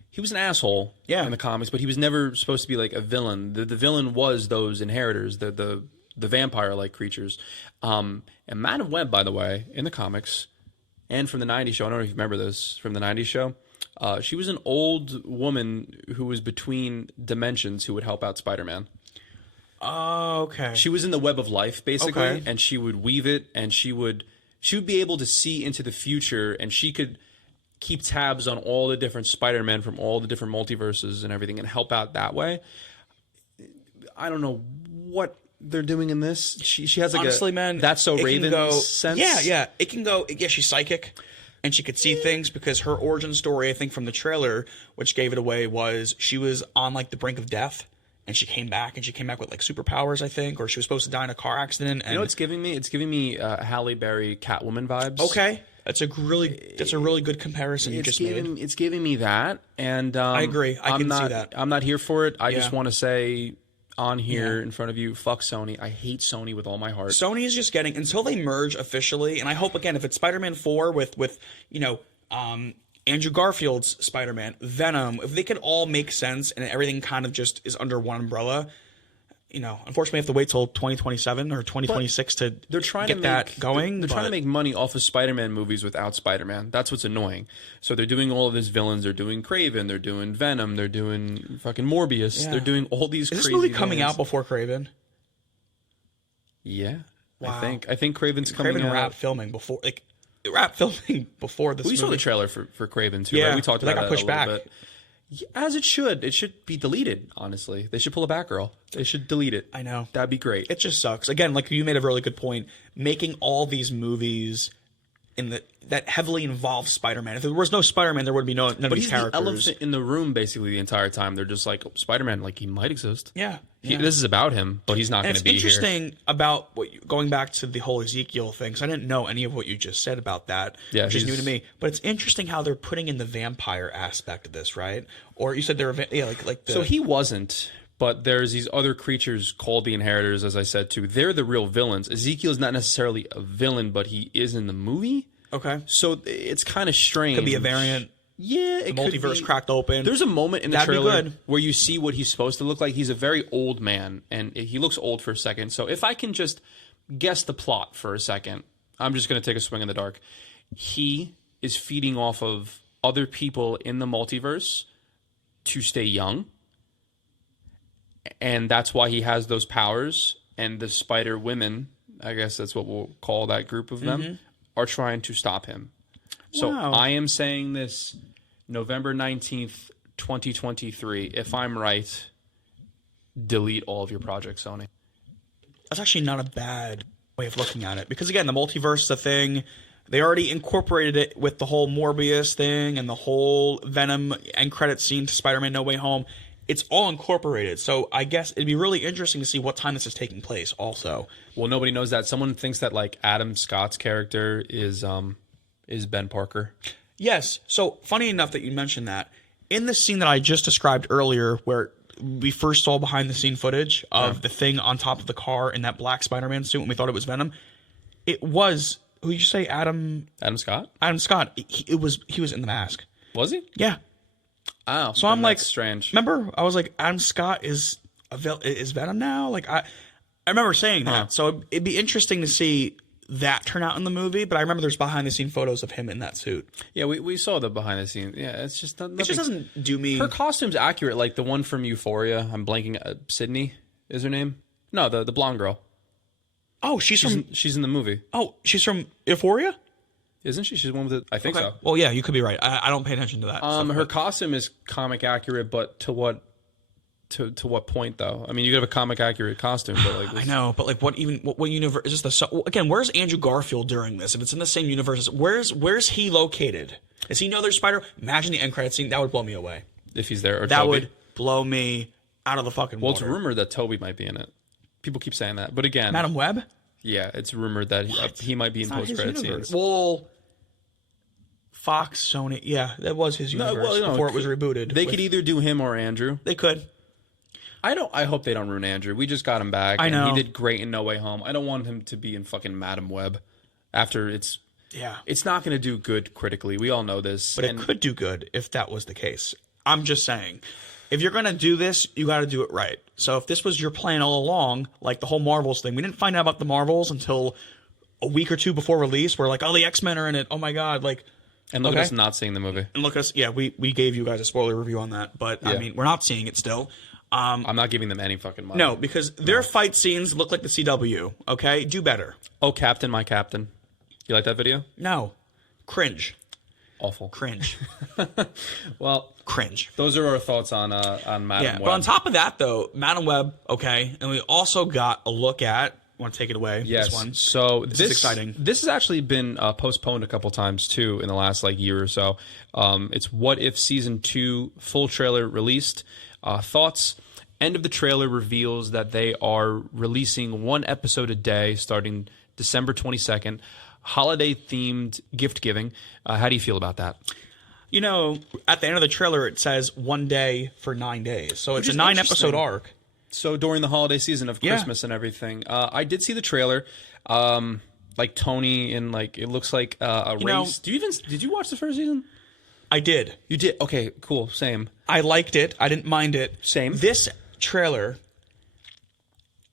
He was an asshole in the comics, but he was never supposed to be like a villain. The villain was those inheritors, the vampire-like creatures. And Madam Web, by the way, in the comics and from the 90s show, I don't know if you remember this, from the 90s show, she was an old woman who was between dimensions who would help out Spider-Man. oh, okay. She was in the web of life, basically, Okay. and she would weave it, and she would be able to see into the future, and she could keep tabs on all the different Spider-Men from all the different multiverses and everything and help out that way. I don't know what they're doing in this. She has like Honestly, man, That's So it can Raven go, sense. Yeah. It can go. Yeah, she's psychic, and she could see things because her origin story, I think, from the trailer, which gave it away, was she was on like the brink of death, and she came back, with like superpowers, I think, or she was supposed to die in a car accident. And You know what it's giving me? It's giving me Halle Berry Catwoman vibes. okay, that's a really good comparison you just made. It's giving me that, and I agree. I can see that. I'm not here for it. I just Yeah. want to say on here in front of you, fuck Sony. I hate Sony with all my heart. Sony is just getting, until they merge officially, and I hope again if it's Spider-Man 4 with Andrew Garfield's Spider-Man, Venom, if they could all make sense and everything kind of just is under one umbrella. Unfortunately, we have to wait till 2027 or 2026 to They're trying get to that going. They're trying to make money off of Spider-Man movies without Spider-Man. That's what's annoying. So they're doing all of these villains. They're doing Kraven. They're doing Venom. They're doing fucking Morbius. Yeah. They're doing all these. Is this crazy movie coming villains. out before Kraven? Yeah. Wow. I think Craven's coming Craven out. wrapped filming before this We saw the movie. trailer for Craven too. Yeah, right? We talked that about got that pushed a little back. bit. Yeah, as it should. It should be deleted. Honestly, they should pull a Batgirl. They should delete it. I know. That'd be great. It just sucks. Again, like you made a really good point. Making all these movies that heavily involve Spider-Man. If there was no Spider-Man, there would be none of But these he's characters. the elephant in the room basically the entire time. They're just like, Spider-Man, like, he might exist. Yeah. This is about him, but he's not going And to it's be here. interesting about going back to the whole Ezekiel thing, because I didn't know any of what you just said about that, which is new to me. But it's interesting how they're putting in the vampire aspect of this, right? Or you said they're So he wasn't, but there's these other creatures called the Inheritors, as I said too. They're the real villains. Ezekiel's not necessarily a villain, but he is in the movie. Okay. So it's kind of strange. Could be a variant. Yeah, The multiverse cracked open. There's a moment in the That'd be trailer good. where you see what he's supposed to look like. He's a very old man, and he looks old for a second. So if I can just guess the plot for a second, I'm just going to take a swing in the dark. He is feeding off of other people in the multiverse to stay young, and that's why he has those powers. And the Spider Women, I guess that's what we'll call that group of them, are trying to stop him. So Wow. I am saying this November 19th, 2023. If I'm right, delete all of your projects, Sony. That's actually not a bad way of looking at it. Because, again, the multiverse is a thing. They already incorporated it with the whole Morbius thing and the whole Venom end credit scene to Spider-Man No Way Home. It's all incorporated. So I guess it'd be really interesting to see what time this is taking place also. Well, nobody knows that. Someone thinks that, like, Adam Scott's character is Ben Parker. Yes. So funny enough that you mentioned that. In the scene that I just described earlier where we first saw behind the scene footage of the thing on top of the car in that black Spider-Man suit when we thought it was Venom, it was, who did you say, Adam Scott? Adam Scott. He was in the mask. Was he? Yeah. Oh, So I'm like, strange. Remember, I was like, Adam Scott is Venom now? Like I remember saying that. So it'd be interesting to see that turn out in the movie, but I remember there's behind the scene photos of him in that suit. Yeah, we saw the behind the scenes. Yeah, it's just nothing. It just doesn't do me. Her costume's accurate, like the one from Euphoria. I'm blanking. Sydney is her name? No, the blonde girl. Oh, she's in the movie, from Euphoria? isn't she? She's the one with the. I think so. Well, yeah, you could be right. I don't pay attention to that. Her costume is comic accurate, but to what point though? I mean, you could have a comic accurate costume, but like I know, but like what universe is this? Again, where's Andrew Garfield during this? If it's in the same universe, where's he located? Does he know there's Spider? Imagine the end credit scene. That would blow me away. if he's there, or That Toby. would blow me out of the fucking Well, water. it's rumored that Toby might be in it. People keep saying that, but again, Madam Web? yeah, it's rumored that he might be in Not his post-credit universe. scenes. Well, Fox, Sony, yeah, that was his universe before it was rebooted. They could either do him or Andrew. They could. I hope they don't ruin Andrew. We just got him back. I know. And he did great in No Way Home. I don't want him to be in fucking Madam Web after it's not going to do good critically. We all know this. But it could do good if that was the case. I'm just saying, if you're going to do this, you got to do it right. So if this was your plan all along, like the whole Marvels thing, we didn't find out about the Marvels until a week or two before release. We're like, oh, the X-Men are in it. Oh my God. Like, And look at us not seeing the movie. and look at us. Yeah, we gave you guys a spoiler review on that. But I mean, we're not seeing it still. I'm not giving them any fucking money. No, because their fight scenes look like the CW. Okay, do better. Oh, Captain, my Captain. You like that video? No, cringe, Awful. cringe, Well, cringe. those are our thoughts on Madam Yeah, Web. but on top of that, though, Madam Web. Okay, and we also got a look at. Want to take it away? Yes. This one. So this is exciting. This has actually been postponed a couple times too in the last year or so. It's What If Season 2 full trailer released. Thoughts. End of the trailer reveals that they are releasing one episode a day starting December 22nd. Holiday themed gift giving. How do you feel about that? You know, at the end of the trailer, it says 1 day for 9 days. So it's is a 9-episode interesting. arc. So during the holiday season of Yeah. Christmas and everything, I did see the trailer. Like Tony and it looks like a know- race. Did you watch the first season? I did. You did. Okay, cool. Same. I liked it. I didn't mind it. Same. This trailer,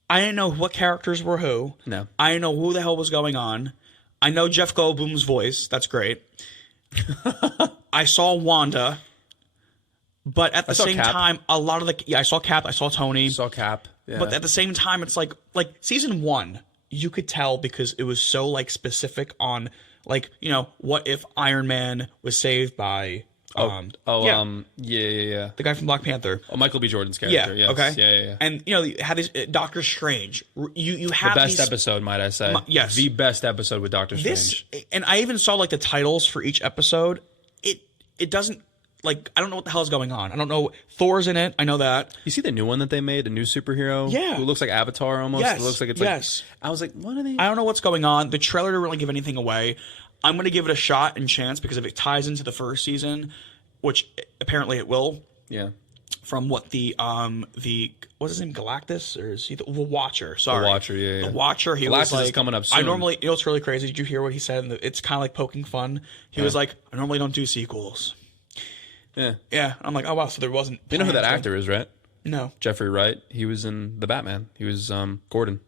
I didn't know what characters were who. No. I didn't know who the hell was going on. I know Jeff Goldblum's voice. That's great. I saw Wanda. But at the saw same Cap. time, a lot of I saw Cap. I saw Tony. Saw Cap. Yeah. But at the same time, it's like season 1, you could tell because it was so like specific on like, you know, what if Iron Man was saved by yeah. the guy from Black Panther. Oh, Michael B. Jordan's character. Yeah. Yes. Okay. Yeah. And you know, you have this Doctor Strange. You have The best these, episode, might I say? Yes. The best episode with Doctor Strange. And I even saw like the titles for each episode. It doesn't like I don't know what the hell is going on. I don't know. Thor's in it. I know that. You see the new one that they made, a new superhero? Yeah. Who looks like Avatar almost. Yes. It looks like it's yes. I was like, what are they? I don't know what's going on. The trailer didn't really give anything away. I'm going to give it a shot and chance because if it ties into the first season, which apparently it will. Yeah. From what the what's his name, Galactus, or is he the Watcher? Sorry, The Watcher, yeah. The Watcher. He Galactus was like, is coming up soon. I normally, you know, what's really crazy. Did you hear what he said? It's kind of like poking fun. He was like, I normally don't do sequels. Yeah. Yeah, I'm like, oh wow, so there wasn't. You know who that plans actor is, right? No. Jeffrey Wright. He was in The Batman. He was Gordon.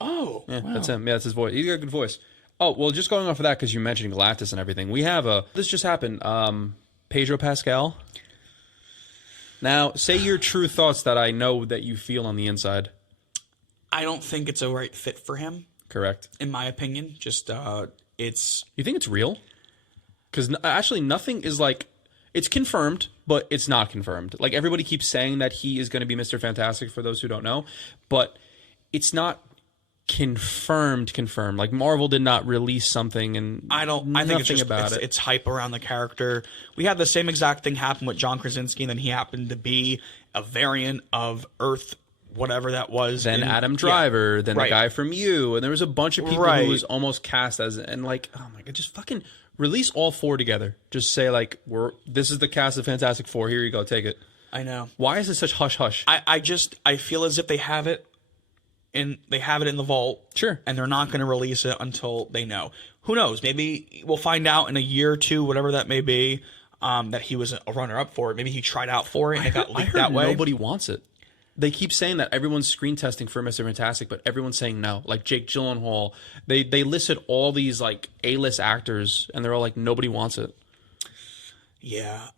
Oh, Yeah, wow. that's him. Yeah, that's his voice. He's got a good voice. Oh, well, just going off of that because you mentioned Galactus and everything. We have this just happened. Pedro Pascal. Now, say your true thoughts that I know that you feel on the inside. I don't think it's a right fit for him, Correct. in my opinion. Just it's You think it's real? Because actually, nothing is like it's confirmed, but it's not confirmed. Like everybody keeps saying that he is going to be Mr. Fantastic. For those who don't know, but it's not confirmed. Like Marvel did not release something, and I think it's just about it. It's hype around the character. We had the same exact thing happen with John Krasinski, and then he happened to be a variant of Earth, whatever that was. Then Adam Driver, then the guy from You, and there was a bunch of people who was almost cast as, and like, oh my god, just fucking release all four together. Just say like, this is the cast of Fantastic Four. Here you go, take it. I know. Why is it such hush hush? I feel as if they have it. And they have it in the vault. Sure. And they're not going to release it until they know. Who knows? Maybe we'll find out in a year or two, whatever that may be, that he was a runner-up for it. Maybe he tried out for it and it got leaked that way. Nobody wants it. They keep saying that everyone's screen testing for Mr. Fantastic, but everyone's saying no. Like Jake Gyllenhaal. They listed all these like A-list actors, and they're all like, nobody wants it. Yeah.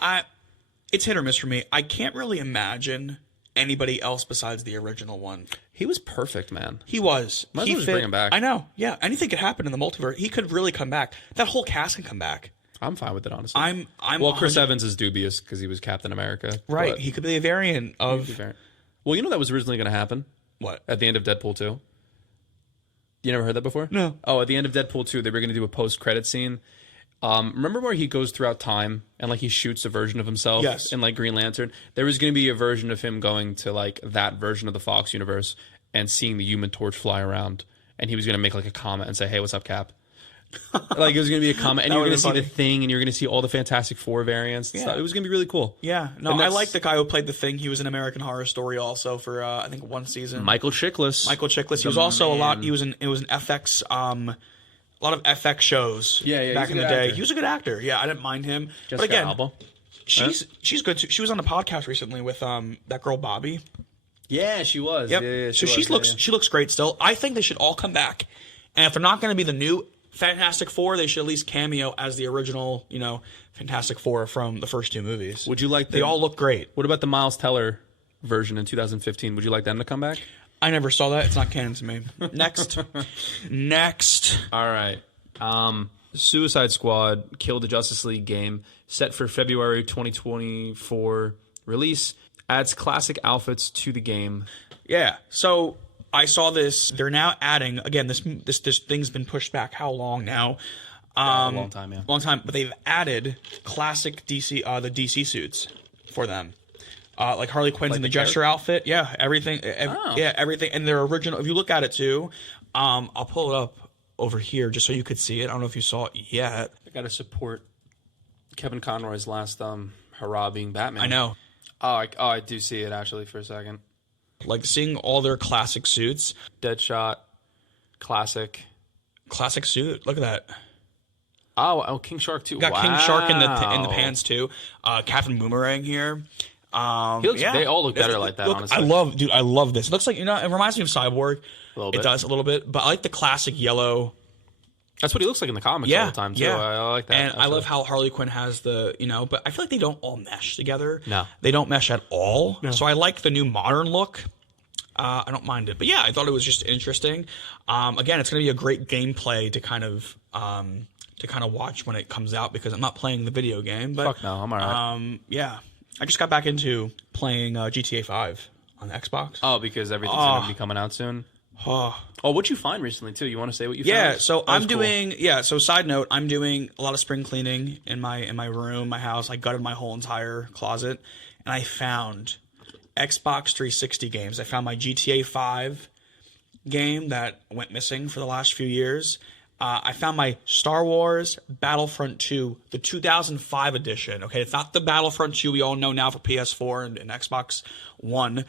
It's hit or miss for me. I can't really imagine anybody else besides the original one. He was perfect, man. He was. Might as well just bring him back. I know. Yeah. Anything could happen in the multiverse. He could really come back. That whole cast can come back. I'm fine with it, honestly. Well, Chris Evans is dubious because he was Captain America. Right. He could be a variant of. Well, you know that was originally going to happen. What? At the end of Deadpool 2. You never heard that before? No. Oh, at the end of Deadpool 2, they were going to do a post-credit scene. Remember where he goes throughout time and like he shoots a version of himself in like Green Lantern? There was going to be a version of him going to like that version of the Fox universe and seeing the Human Torch fly around, and he was going to make like a comment and say, "Hey, what's up, Cap?" Like it was going to be a comment, and you were going to see the Thing, and you're going to see all the Fantastic Four variants. Yeah. It was going to be really cool. Yeah, no, I like the guy who played the Thing. He was in American Horror Story also for I think one season. Michael Chiklis. He was also a lot. He was it was an FX. A lot of FX shows back in the day. He was a good actor. Yeah, I didn't mind him. Jessica but again, Alba. she's good too. She was on the podcast recently with that girl Bobby. Yeah, she was. Yep. Yeah, she looks great still. I think they should all come back. And if they're not going to be the new Fantastic Four, they should at least cameo as the original, Fantastic Four from the first two movies. Would you like They all look great. What about the Miles Teller version in 2015? Would you like them to come back? I never saw that. It's not canon to me. Next. All right. Suicide Squad Kill the Justice League game set for February 2024 release adds classic outfits to the game. Yeah. So I saw this. They're now adding again. This thing's been pushed back. How long now? A long time. Yeah. Long time. But they've added classic DC the DC suits for them. Like Harley Quinn's in the Jester outfit. Yeah, everything. Yeah, everything. And their original, if you look at it too, I'll pull it up over here just so you could see it. I don't know if you saw it yet. I got to support Kevin Conroy's last hurrah being Batman. I know. I do see it actually for a second. Like seeing all their classic suits. Deadshot, classic suit. Look at that. Oh, King Shark too. Got King Shark in the pants too. Captain Boomerang here. They all look better like that. Look, honestly, I love this. It looks like it reminds me of Cyborg. A little bit. It does a little bit, but I like the classic yellow. That's what he looks like in the comics all the time too. Yeah. I like that. And I love how Harley Quinn has but I feel like they don't all mesh together. No, they don't mesh at all. No. So I like the new modern look. I don't mind it. But yeah, I thought it was just interesting. Again, it's going to be a great gameplay to kind of watch when it comes out because I'm not playing the video game. But Fuck no, I'm alright. yeah, I just got back into playing GTA 5 on the Xbox. Oh, because everything's going to be coming out soon. Oh, what'd you find recently too? You want to say what you found? Yeah, so I'm doing. Yeah, so side note, I'm doing a lot of spring cleaning in my room, my house. I gutted my whole entire closet, and I found Xbox 360 games. I found my GTA 5 game that went missing for the last few years. I found my Star Wars Battlefront 2, the 2005 edition. Okay, it's not the Battlefront 2 we all know now for PS4 and Xbox One.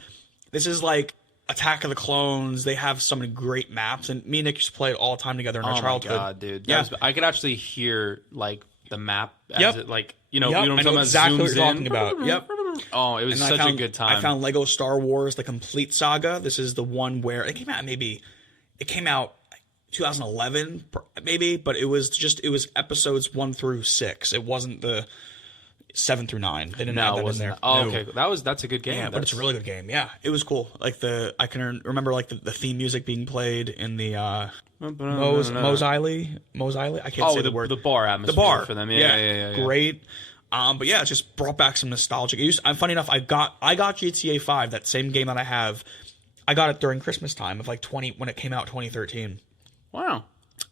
This is like Attack of the Clones. They have so many great maps, and me and Nick used to play it all the time together in our childhood. Oh my god, dude! Yeah, I could actually hear like the map as Yep. it like you know Yep. you know what I I'm know talking exactly about. what Zooms you're in. talking about. Yep. Oh, it was And such a good time. I found Lego Star Wars: The Complete Saga. This is the one where it came out 2011 maybe, but it was episodes 1 through 6. It wasn't the 7 through 9. They didn't have that in there. Oh, No. okay, that's a good game. Yeah, but it's a really good game. Yeah, it was cool. Like I can remember like the theme music being played in the Mos Eisley. I can't say the word. The bar atmosphere The bar for them. Yeah. Great. But yeah, it just brought back some nostalgia. I'm funny enough. I got GTA 5, that same game that I have. I got it during Christmas time of like when it came out 2013. Wow.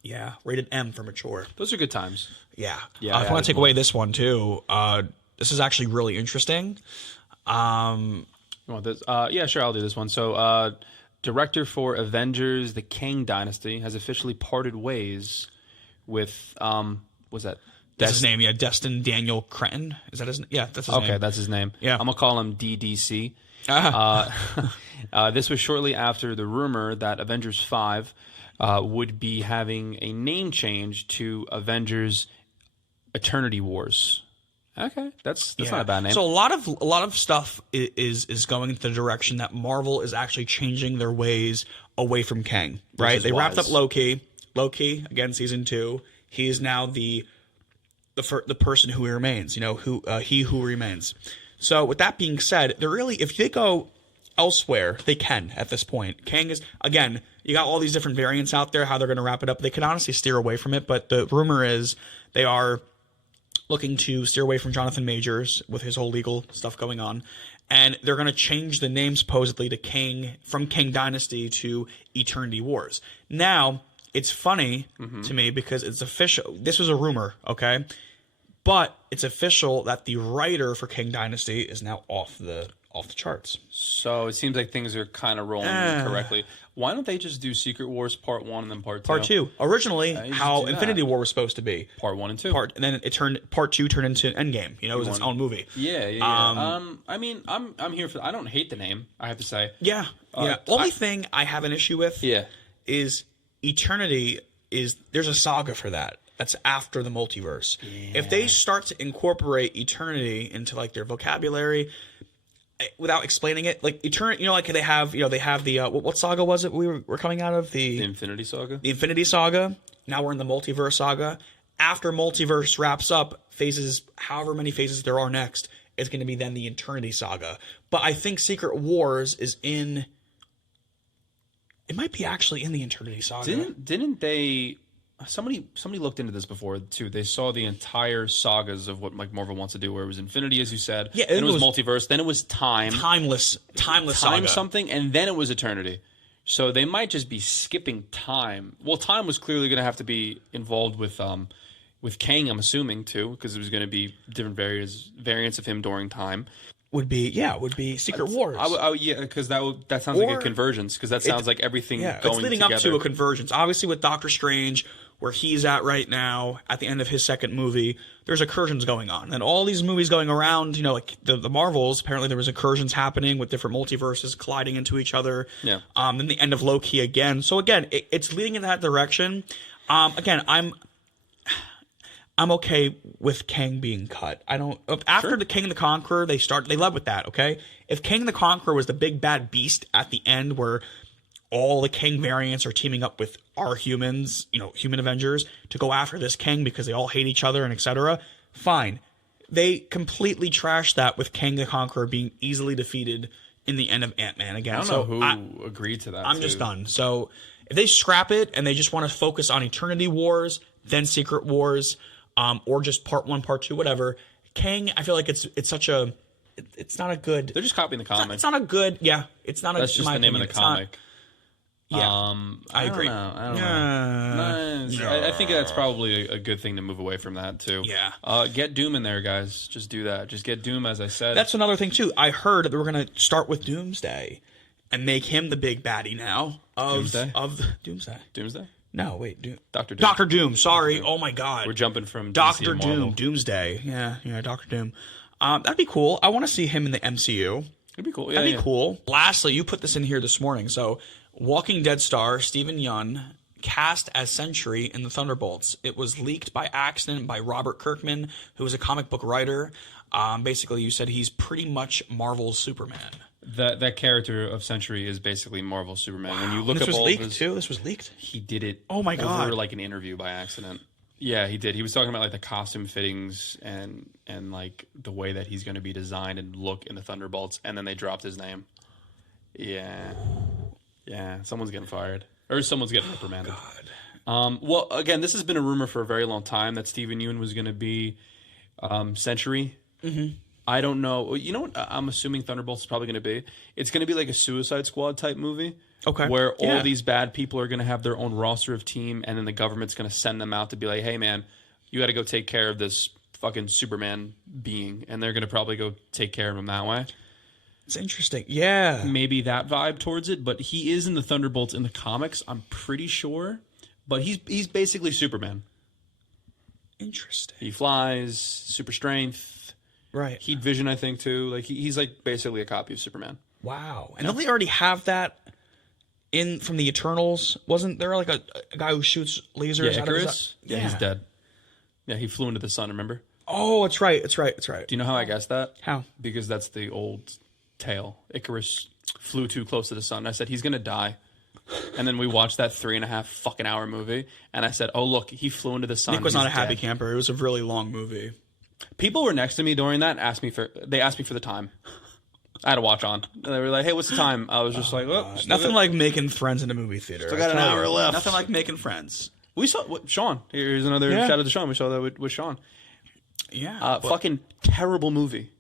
Yeah, rated M for mature. Those are good times. Yeah. Yeah, if I want to take away this one too, this is actually really interesting. You want this? Yeah, sure. I'll do this one. So, director for Avengers: The Kang Dynasty has officially parted ways with what's that? That's his name. Yeah, Destin Daniel Cretton. Is that his? Yeah, that's his name. Okay, that's his name. Yeah. I'm gonna call him DDC. This was shortly after the rumor that Avengers 5 would be having a name change to Avengers Eternity Wars. Okay, that's not a bad name. So a lot of stuff is going into the direction that Marvel is actually changing their ways away from Kang. Right? They wrapped up Loki. Loki again, season 2. He is now the person who remains. You know, he who remains. So with that being said, they're really, if they go elsewhere, they can at this point. Kang is, again, you got all these different variants out there, how they're going to wrap it up. They could honestly steer away from it, but the rumor is they are looking to steer away from Jonathan Majors with his whole legal stuff going on. And they're going to change the name supposedly to Kang, from Kang Dynasty to Eternity Wars. Now, it's funny to me because it's official. This was a rumor, okay? But it's official that the writer for Kang Dynasty is now off the charts. So it seems like things are kind of rolling correctly. Why don't they just do Secret Wars Part 1 and then Part 2? Part 2. Originally, how Infinity War was supposed to be. Part 1 and 2. And then Part 2 turned into Endgame. You know, it was its own movie. Yeah. I mean, I'm here for. I don't hate the name, I have to say. Yeah. Only thing I have an issue with is Eternity there's a saga for that. That's after the multiverse. Yeah. If they start to incorporate Eternity into like their vocabulary without explaining it, like Eternity, you know, like they have the what saga was it we're coming out of? The Infinity Saga. The Infinity Saga. Now we're in the multiverse saga. After multiverse wraps up, however many phases there are next, is going to be then the Eternity Saga. But I think Secret Wars is in. It might be actually in the Eternity Saga. Didn't they? Somebody looked into this before too. They saw the entire sagas of what like Marvel wants to do, where it was Infinity, as you said. Yeah, then it was multiverse. Then it was timeless saga. Something, and then it was Eternity. So they might just be skipping time. Well, time was clearly going to have to be involved with Kang, I'm assuming too, because it was going to be different variants of him during time. Would be Secret Wars. Yeah, because that sounds like a convergence. Because that sounds like everything going together. It's leading up to a convergence. Obviously, with Doctor Strange, where he's at right now, at the end of his second movie, there's incursions going on, and all these movies going around. You know, like the Marvels. Apparently, there was incursions happening with different multiverses colliding into each other. Yeah. Then the end of Loki again. So again, it's leading in that direction. Again, I'm okay with Kang being cut. I don't. After the Kang the Conqueror, they led with that. Okay, if Kang the Conqueror was the big bad beast at the end, where all the Kang variants are teaming up with our humans, you know, human Avengers, to go after this Kang because they all hate each other and etc. Fine. They completely trashed that with Kang the Conqueror being easily defeated in the end of Ant-Man again. I don't know who agreed to that. I'm just done. So if they scrap it and they just want to focus on Eternity Wars, then Secret Wars, or just Part 1, Part 2, whatever. Kang, I feel like it's such a, it's not a good. They're just copying the comic. It's not a good. Yeah, it's not a. That's just the name of the comic. I agree. I don't know. I think that's probably a good thing to move away from that too. Yeah. Get Doom in there, guys. Just do that. Just get Doom, as I said. That's another thing too. I heard that we're gonna start with Doomsday, and make him the big baddie now of Doomsday. Doomsday? No, wait, Doctor Doom. Doctor Doom. Sorry. Oh my God. We're jumping from Doctor DC to Marvel. Doom. Doomsday. Yeah, Doctor Doom. That'd be cool. I want to see him in the MCU. It'd be cool. That'd be cool. Lastly, you put this in here this morning. So, Walking Dead star Stephen Yeun cast as Sentry in the Thunderbolts. It was leaked by accident by Robert Kirkman, who is a comic book writer. Basically, you said he's pretty much Marvel's Superman. That character of Sentry is basically Marvel's Superman. Wow. When you look this up was all leaked of his, too. This was leaked. He did it. Oh my God! Over like an interview by accident. Yeah, he did. He was talking about like the costume fittings and like the way that he's going to be designed and look in the Thunderbolts, and then they dropped his name. Yeah. Someone's getting fired, or someone's getting reprimanded. God. Well, again, this has been a rumor for a very long time that Stephen Yeun was going to be Sentry. Mm-hmm. I don't know. You know what I'm assuming Thunderbolts is probably going to be? It's going to be like a Suicide Squad type movie. Okay. Where all these bad people are going to have their own roster of team, and then the government's going to send them out to be like, hey, man, you got to go take care of this fucking Superman being. And they're going to probably go take care of him that way. It's interesting. Yeah. Maybe that vibe towards it. But he is in the Thunderbolts in the comics, I'm pretty sure. But he's basically Superman. Interesting. He flies, super strength. Right. Heat vision, I think, too. Like he's like basically a copy of Superman. Wow. And don't they already have that from the Eternals? Wasn't there like a guy who shoots lasers out of his... Yeah, he's dead. Yeah, he flew into the sun, remember? Oh, it's right. It's right. Do you know how I guessed that? How? Because that's the old tale. Icarus flew too close to the sun. I said, he's going to die. And then we watched that 3.5 fucking hour movie, and I said, oh, look, he flew into the sun. Nick was not a happy camper. It was a really long movie. People were next to me during that and asked me for the time. I had a watch on. And they were like, hey, what's the time? I was just like, oh, nothing like making friends in a movie theater. Still got an hour left. Nothing like making friends. We saw Sean. Here's another shout out to Sean. We saw that with Sean. Yeah. Fucking terrible movie.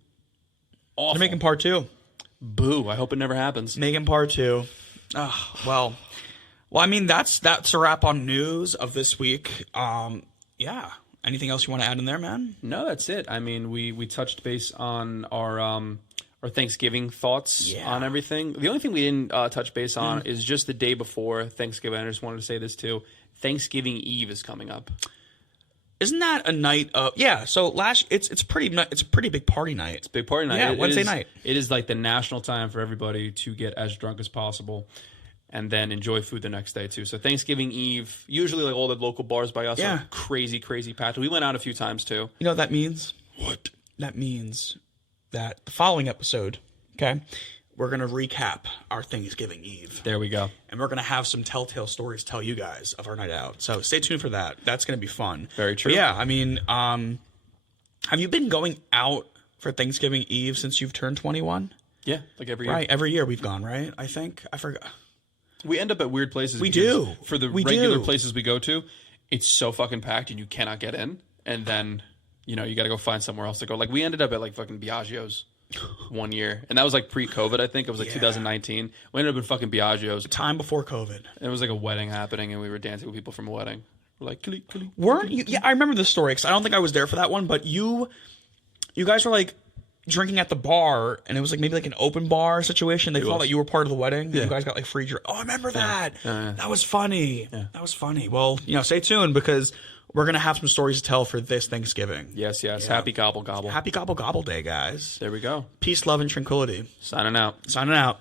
Awful. They're making part 2. Boo. I hope it never happens. Making part 2. Oh, well, I mean, that's a wrap on news of this week. Yeah. Anything else you want to add in there, man? No, that's it. I mean, we touched base on our Thanksgiving thoughts on everything. The only thing we didn't touch base on is just the day before Thanksgiving. I just wanted to say this too. Thanksgiving Eve is coming up. Isn't that a night of... Yeah, so it's a pretty big party night. It's a big party night. Yeah, Wednesday night. It is like the national time for everybody to get as drunk as possible and then enjoy food the next day too. So Thanksgiving Eve, usually like all the local bars by us are crazy packed. We went out a few times too. You know what that means? What? That means that the following episode, okay, we're going to recap our Thanksgiving Eve. There we go. And we're going to have some telltale stories to tell you guys of our night out. So stay tuned for that. That's going to be fun. Very true. But yeah, I mean, have you been going out for Thanksgiving Eve since you've turned 21? Yeah, like every year. Right, every year we've gone, right? I think. I forgot. We end up at weird places. We do. For the regular places we go to, it's so fucking packed and you cannot get in. And then, you got to go find somewhere else to go. Like, we ended up at, like, fucking Biagio's one year. And that was, like, pre-COVID, I think. It was, like, 2019. We ended up in fucking Biagio's. Time before COVID. It was, like, a wedding happening, and we were dancing with people from a wedding. We're like, weren't you? Yeah, I remember this story, because I don't think I was there for that one. But you guys were, like, drinking at the bar, and it was like maybe like an open bar situation. They thought that you were part of the wedding. Yeah. You guys got like free drink. Oh, I remember that. That was funny. Yeah. That was funny. Well, stay tuned because we're gonna have some stories to tell for this Thanksgiving. Yes. Yeah. Happy gobble gobble. Happy gobble gobble day, guys. There we go. Peace, love, and tranquility. Signing out. Signing out.